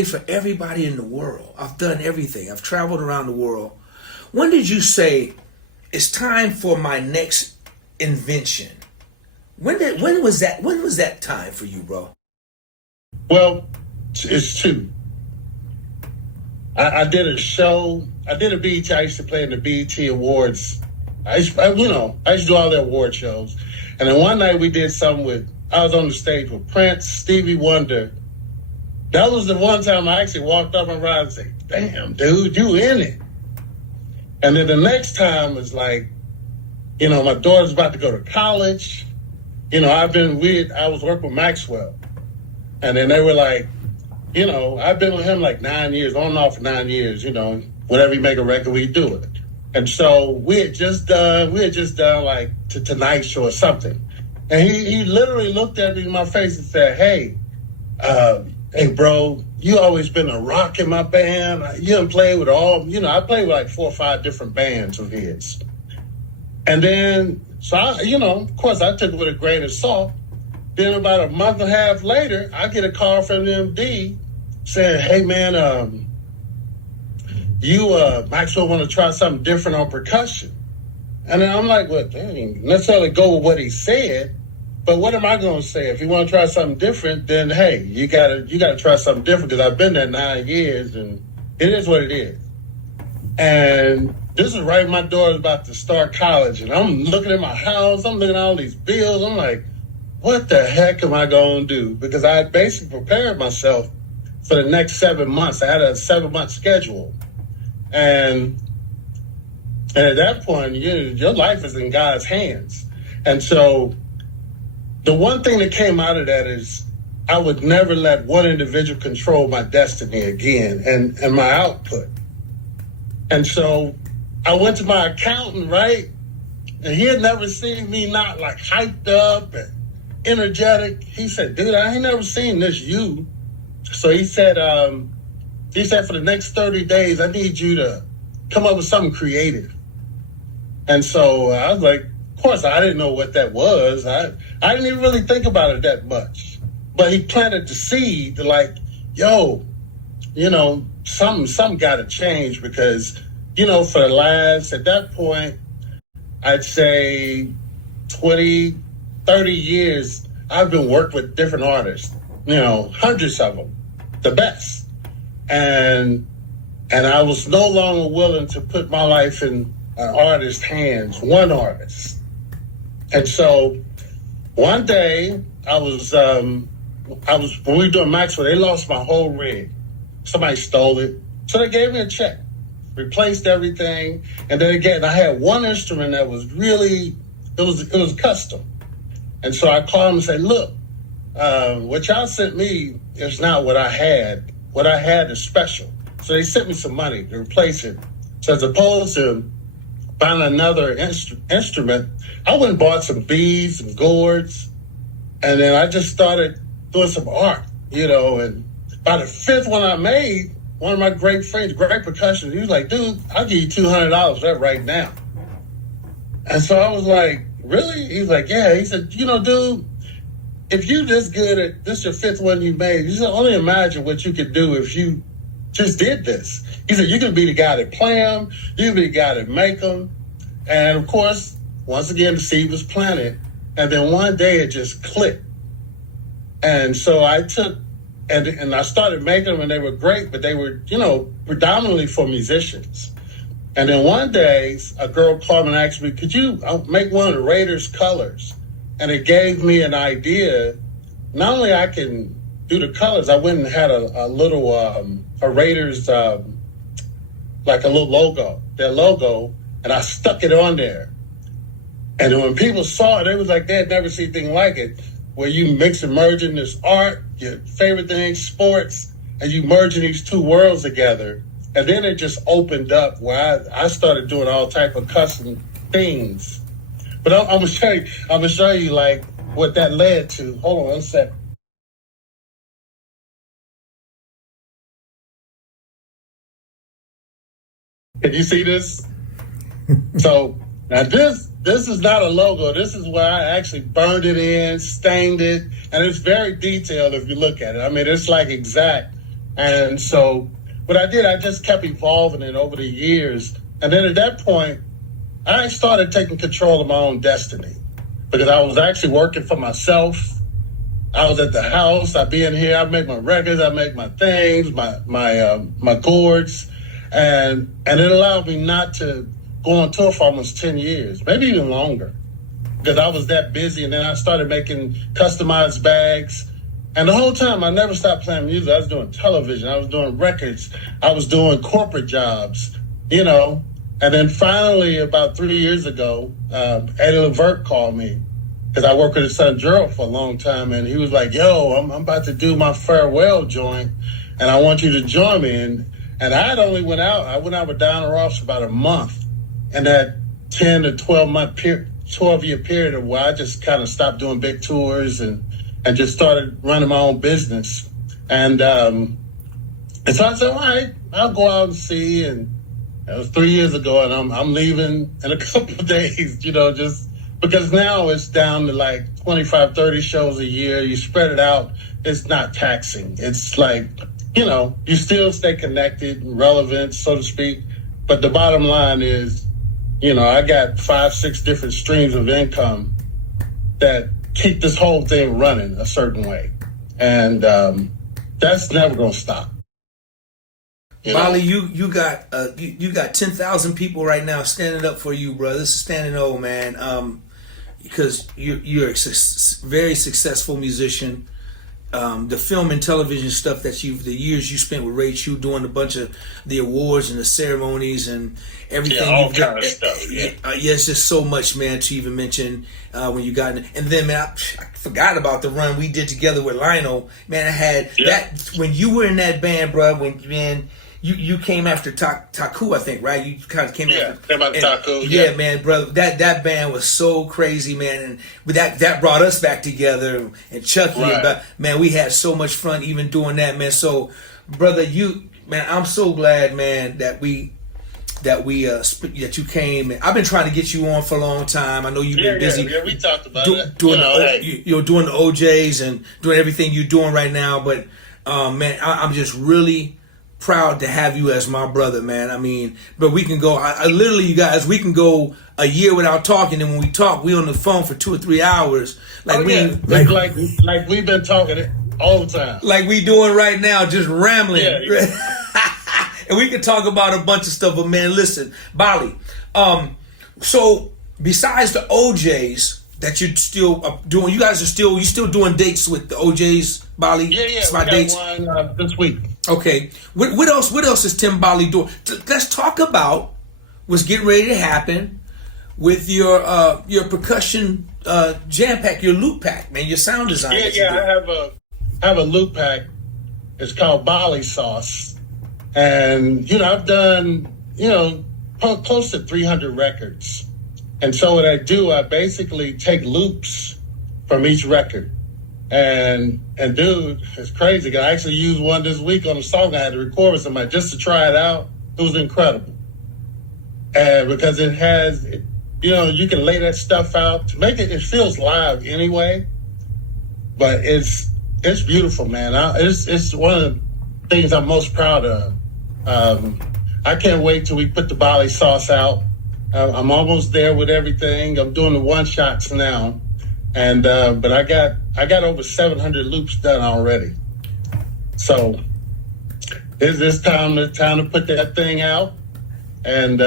for everybody in the world. I've done everything. I've traveled around the world. When did you say, it's time for my next invention? When was that time for you, bro? Well, it's two. I did a show. I did a BET. I used to play in the BET Awards. I used to do all the award shows. And then one night we did something I was on the stage with Prince, Stevie Wonder. That was the one time I actually walked up and around and said, damn, dude, you in it. And then the next time was like, you know, my daughter's about to go to college. You know, I was working with Maxwell. And then they were like, you know, I've been with him like 9 years, on and off for 9 years, you know, whenever you make a record, we do it. And so we had just done like Tonight Show or something. And he literally looked at me in my face and said, hey, bro, you always been a rock in my band. You done played with I played with like 4 or 5 different bands of his. And then, so of course I took it with a grain of salt. Then about a month and a half later, I get a call from the MD saying, hey man, Maxwell want to try something different on percussion. And then I'm like, well, dang, necessarily go with what he said, but what am I going to say? If you want to try something different, then hey, you gotta try something different because I've been there 9 years and it is what it is. And this is right when my daughter's about to start college, and I'm looking at my house, I'm looking at all these bills, I'm like, what the heck am I going to do? Because I had basically prepared myself for the next 7 months. I had a 7-month schedule. And at that point, your life is in God's hands. And so the one thing that came out of that is I would never let one individual control my destiny again and my output. And so I went to my accountant, right? And he had never seen me not like hyped up and energetic. He said, dude, I ain't never seen this you. So he said for the next 30 days, I need you to come up with something creative. And so I was like, of course, I didn't know what that was. I didn't even really think about it that much. But he planted the seed to like, yo, you know, something got to change because, you know, for the last, at that point, I'd say 20, 30 years, I've been working with different artists, you know, hundreds of them, the best. And I was no longer willing to put my life in an artist's hands, one artist. And so one day I was when we were doing Maxwell, they lost my whole rig. Somebody stole it. So they gave me a check, replaced everything. And then again, I had one instrument that was really, it was custom. And so I called them and said, look, what y'all sent me is not what I had. What I had is special. So they sent me some money to replace it. So as opposed to buying another instrument, I went and bought some beads and gourds. And then I just started doing some art, you know. And by the fifth one I made, one of my great friends, great percussionist, he was like, dude, I'll give you $200 for that right now. And so I was like, really? He's like, yeah. He said, you know, dude, if you this good at this your fifth one you made, you should only imagine what you could do if you just did this. He said, you can be the guy that play them, you can be the guy that make them. And of course, once again, the seed was planted. And then one day it just clicked. And so I took, and I started making them, and they were great, but they were, you know, predominantly for musicians. And then one day, a girl called me and asked me, could you make one of the Raiders colors? And it gave me an idea. Not only I can do the colors, I went and had a little, a Raiders, like a little logo, their logo, and I stuck it on there. And when people saw it, they was like, they had never seen anything like it, where you mix and merge in this art, your favorite thing, sports, and you merging these two worlds together. And then it just opened up where I started doing all type of custom things. But I'm gonna show you like what that led to. Hold on one second. Can you see this? So now this is not a logo. This is where I actually burned it in, stained it, and it's very detailed if you look at it. I mean, it's like exact. And so what I did, I just kept evolving it over the years. And then at that point, I started taking control of my own destiny because I was actually working for myself. I was at the house. I'd be in here. I make my records. I make my things, my gourds, and it allowed me not to go on tour for almost 10 years, maybe even longer, because I was that busy. And then I started making customized bags. And the whole time, I never stopped playing music. I was doing television. I was doing records. I was doing corporate jobs, you know. And then finally, about 3 years ago, Eddie Levert called me because I worked with his son Gerald for a long time. And he was like, yo, I'm about to do my farewell joint, and I want you to join me. And I went out with Donna Ross for about a month. And that 10 to 12-year period of where I just kind of stopped doing big tours and just started running my own business. And so I said, all right, I'll go out and see. And that was 3 years ago, and I'm leaving in a couple of days, you know, just because now it's down to like 25, 30 shows a year. You spread it out. It's not taxing. It's like, you know, you still stay connected and relevant, so to speak. But the bottom line is, you know, I got 5, 6 different streams of income that keep this whole thing running a certain way. And that's never going to stop. Bali, you got 10,000 people right now standing up for you, brother. This is standing O, man. Because you're a very successful musician. The film and television stuff that the years you spent with Ray Chu doing a bunch of the awards and the ceremonies and everything. Yeah, all kind of stuff. Yeah, it's just so much, man, to even mention when you got in. And then, man, I forgot about the run we did together with Lionel. Man, I had that when you were in that band, bro. you came after Taku, I think, right? You kind of came Yeah, after came after Taku, Yeah, yeah. man, brother, that band was so crazy, man, and that brought us back together. And Chucky, Right. man, we had so much fun even doing that, man. So, brother, man, I'm so glad, man, that you came. And I've been trying to get you on for a long time. I know you've been busy. Yeah, we talked about that. Doing Hey. doing the OJs and doing everything you're doing right now. But man, I'm just really proud to have you as my brother, man. I mean, but we can go. I literally, you guys, we can go a year without talking, and when we talk, we on the phone for 2 or 3 hours, like like we've been talking it all the time. like we doing right now, just rambling. Yeah. And we can talk about a bunch of stuff, but man, listen, Bali. So besides the OJs that you're still doing, you still doing dates with the OJs, Bali? Yeah. Spot We got dates. one this week. Okay. What else? What else is Timbali doing? Let's talk about what's getting ready to happen with your percussion jam pack, your loop pack, man, your sound design. I have a loop pack. It's called Bali Sauce. And, I've done, close to 300 records. And so what I do, I basically take loops from each record. And dude, it's crazy. I actually used one this week on a song I had to record with somebody just to try it out. It was incredible. And because it has, you can lay that stuff out to make it feels live anyway. But it's beautiful, man. It's one of the things I'm most proud of. I can't wait till we put the Bali Sauce out. I'm almost there with everything. I'm doing the one shots now, and but I got over 700 loops done already. So it's time to put that thing out, and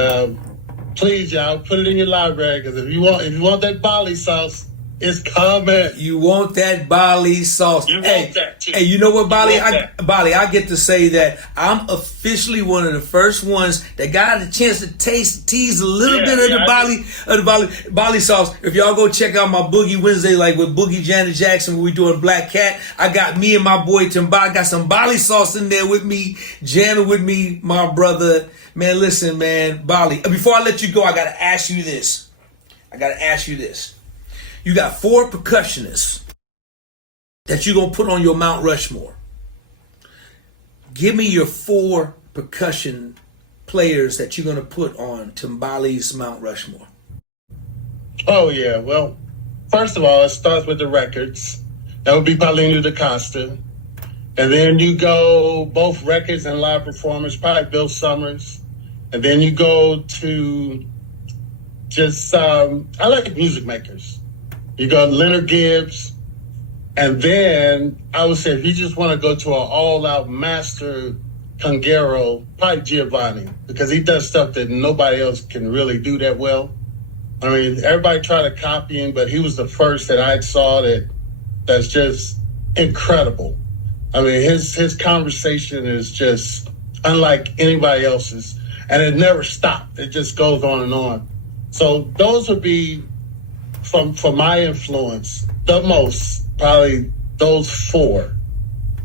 please, y'all, put it in your library, because if you want that Bali Sauce, it's coming. You want that Bali sauce. You want that too. Hey, you know what, Bali? You want that. Bali, I get to say that I'm officially one of the first ones that got a chance to tease a little bit of the Bali sauce. If y'all go check out my Boogie Wednesday, like with Boogie Janet Jackson, when we doing Black Cat, I got me and my boy Timbali, got some Bali sauce in there with me, jamming with me, my brother. Man, listen, man, Bali. Before I let you go, I gotta ask you this. You got 4 percussionists that you're going to put on your Mount Rushmore. Give me your 4 percussion players that you're going to put on Timbali's Mount Rushmore. Oh, yeah. Well, first of all, it starts with the records. That would be Paulino da Costa. And then you go both records and live performers, probably Bill Summers. And then you go to just, I like music makers. You go Leonard Gibbs, and then I would say if you just want to go to an all-out master conguero, probably Giovanni, because he does stuff that nobody else can really do that well. I mean, everybody tried to copy him, but he was the first that I saw that's just incredible. I mean, his conversation is just unlike anybody else's, and it never stopped. It just goes on and on. So those would be, for my influence, the most, probably those 4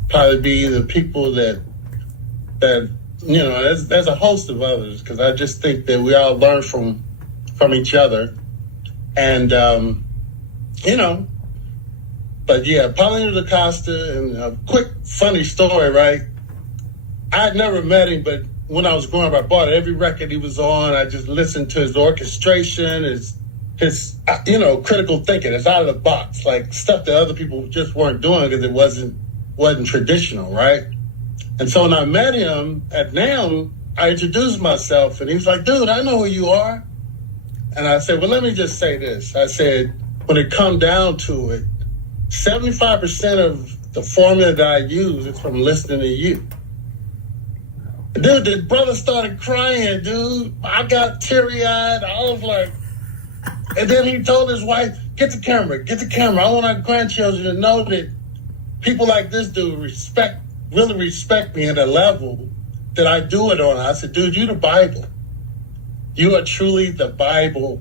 probably be the people that there's a host of others, because I just think that we all learn from each other. And but yeah, Paulino da Costa. And a quick funny story, right? I had never met him, but when I was growing up, I bought every record he was on. I just listened to his orchestration, his critical thinking. It's out of the box, like stuff that other people just weren't doing because it wasn't traditional, right? And so when I met him at NAMM, I introduced myself, and he was like, "Dude, I know who you are." And I said, "Well, let me just say this." I said, when it come down to it, 75% of the formula that I use is from listening to you. Dude, the brother started crying, dude. I got teary-eyed. I was like, and then he told his wife, get the camera. I want our grandchildren to know that people like this dude really respect me at a level that I do it on. I said, dude, you the Bible. You are truly the Bible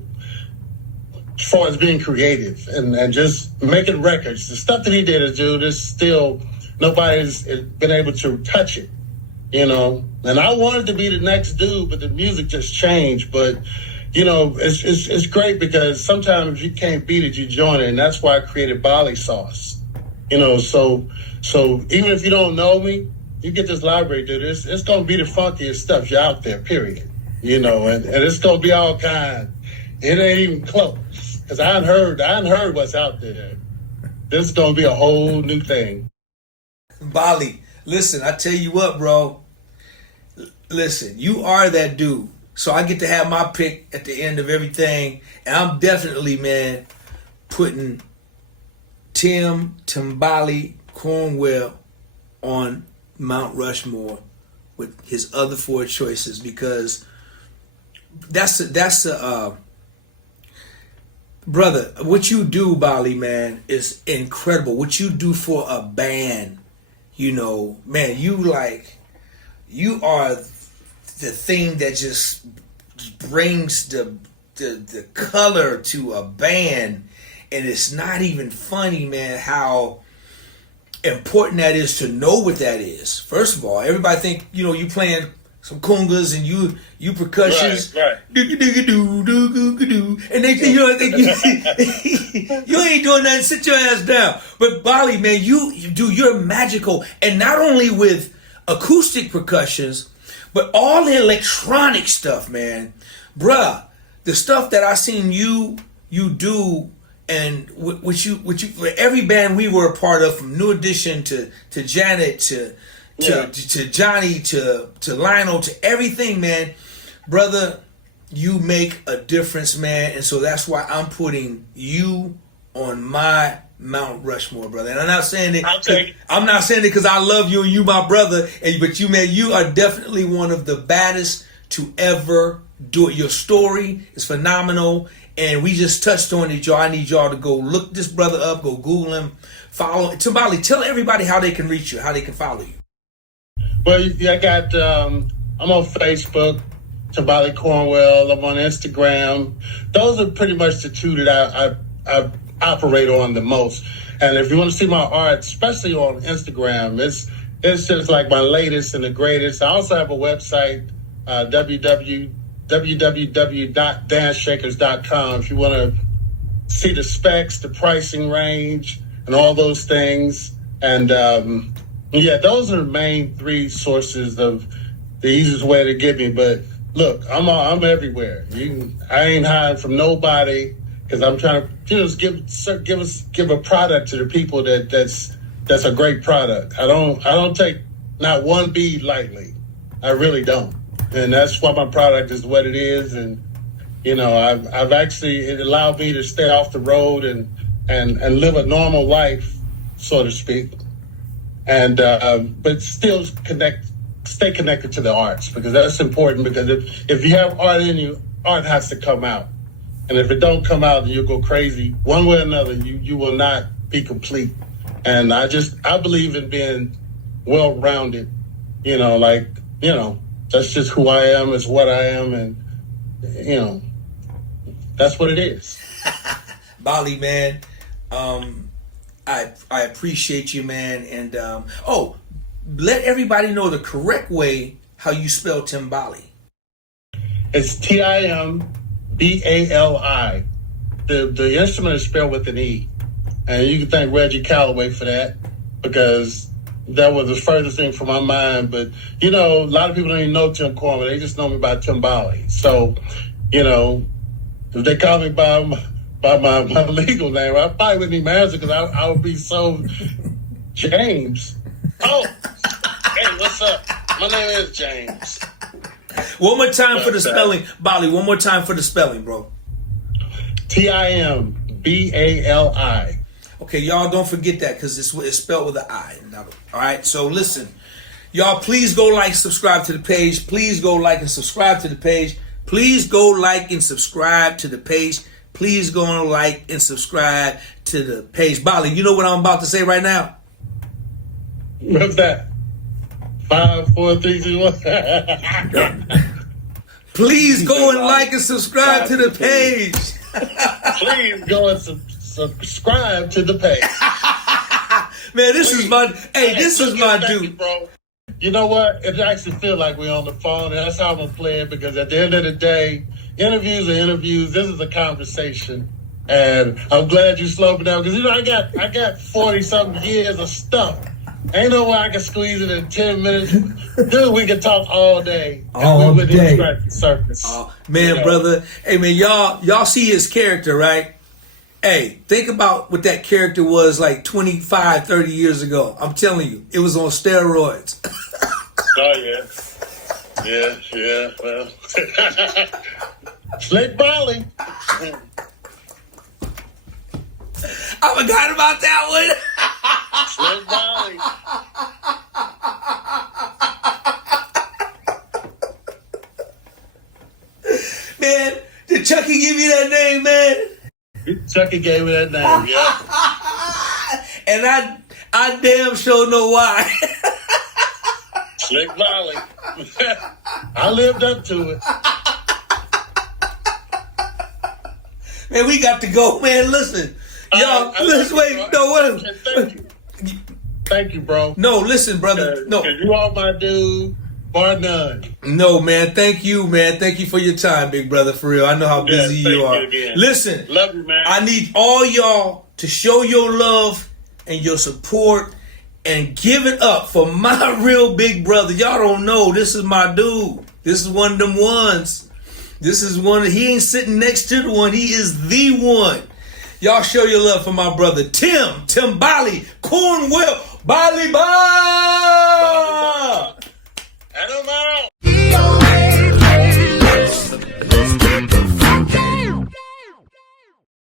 as far as being creative and just making records. The stuff that he did, dude, is still, nobody's been able to touch it. you know. And I wanted to be the next dude, but the music just changed. But, you know, it's great because sometimes if you can't beat it, you join it. And that's why I created Bali Sauce. You know, so even if you don't know me, you get this library, dude. It's going to be the funkiest stuff you're out there, period. You know, and it's going to be all kind. It ain't even close. Because I hadn't heard what's out there. This is going to be a whole new thing. Bali, listen, I tell you what, bro. Listen, you are that dude. So I get to have my pick at the end of everything. And I'm definitely, man, putting Timbali Cornwell on Mount Rushmore with his other four choices because that's a brother, what you do, Bali, man, is incredible. What you do for a band, you know, man, you are the thing that just brings the color to a band. And it's not even funny, man, how important that is to know what that is. First of all, everybody think, you know, you playing some congas and you percussions, right. And they think you ain't doing nothing. Sit your ass down. But Bali, man, you're magical, and not only with acoustic percussions, but all the electronic stuff, man, bruh. The stuff that I seen you do, and which you every band we were a part of, from New Edition to Janet to Johnny to Lionel to everything, man, brother, you make a difference, man, and so that's why I'm putting you on my Mount Rushmore, brother. And I'm not saying it. I'm not saying it because I love you and you my brother, but you, man, you are definitely one of the baddest to ever do it. Your story is phenomenal, and we just touched on it, y'all. I need y'all to go look this brother up, go Google him, follow him. Timbali, tell everybody how they can reach you, how they can follow you. Well, I got, I'm on Facebook, Timbali Cornwell. I'm on Instagram. Those are pretty much the two that I operate on the most. And if you want to see my art, especially on Instagram, it's just like my latest and the greatest. I also have a website, www.danceshakers.com. If you want to see the specs, the pricing range, and all those things. And yeah, those are the main three sources of the easiest way to get me. But look, I'm everywhere. I ain't hiding from nobody because I'm trying to just give a product to the people that's a great product. I don't take not one bead lightly. I really don't, and that's why my product is what it is. And you know, I've actually, it allowed me to stay off the road and live a normal life, so to speak. And but still stay connected to the arts, because that's important. Because if you have art in you, art has to come out, and if it don't come out, then you'll go crazy. One way or another, you will not be complete. And I believe in being well-rounded. You know, that's just who I am. Is what I am, and you know, that's what it is. Bali, man. I appreciate you, man, and let everybody know the correct way how you spell Timbali. It's Timbali. The instrument is spelled with an E, and you can thank Reggie Calloway for that, because that was the furthest thing from my mind. But you know, a lot of people don't even know Tim Cornwell; they just know me by Timbali. So, you know, if they call me by my legal name, I probably wouldn't even answer, because I would be so James. Oh, hey, what's up? My name is James. One more time for the spelling, Bali. One more time for the spelling, bro. Timbali. Okay, y'all don't forget that, because it's spelled with an I. All right, so listen, y'all, please go like, subscribe to the page. Please go like and subscribe to the page. Please go like and subscribe to the page. Please go and like and subscribe to the page. Bali, you know what I'm about to say right now? What's that? 5, 4, 3, 2, 1. Please go and like and subscribe to the page. Please go and subscribe to the page. Man, this is my dude. Bro. You know what? It actually feels like we're on the phone, and that's how I'm gonna play it, because at the end of the day, interviews are interviews. This is a conversation, and I'm glad you slowed me down, because I got 40 something years of stuff. Ain't no way I can squeeze it in 10 minutes. Dude, we can talk all day. All we day. Scratch the surface. Man, brother. Hey, man, y'all see his character, right? Hey, think about what that character was like 25, 30 years ago. I'm telling you, it was on steroids. Oh, yeah. Yeah, well. Slick Bali. I forgot about that one. Slick Bali. Man, did Chucky give you that name, man? Chucky gave me that name, yeah. And I damn sure know why. Slick Bali. I lived up to it. Man, we got to go, man. Listen. Y'all, listen, wait. No, wait. Thank you. Thank you, bro. No, listen, brother. No. You are my dude, bar none. No, man. Thank you, man. Thank you for your time, big brother, for real. I know how busy you are. Listen. Love you, man. I need all y'all to show your love and your support and give it up for my real big brother. Y'all don't know. This is my dude. This is one of them ones. This is one. He ain't sitting next to the one. He is the one. Y'all show your love for my brother, Timbali, Cornwell, Bali Ba. I don't mind.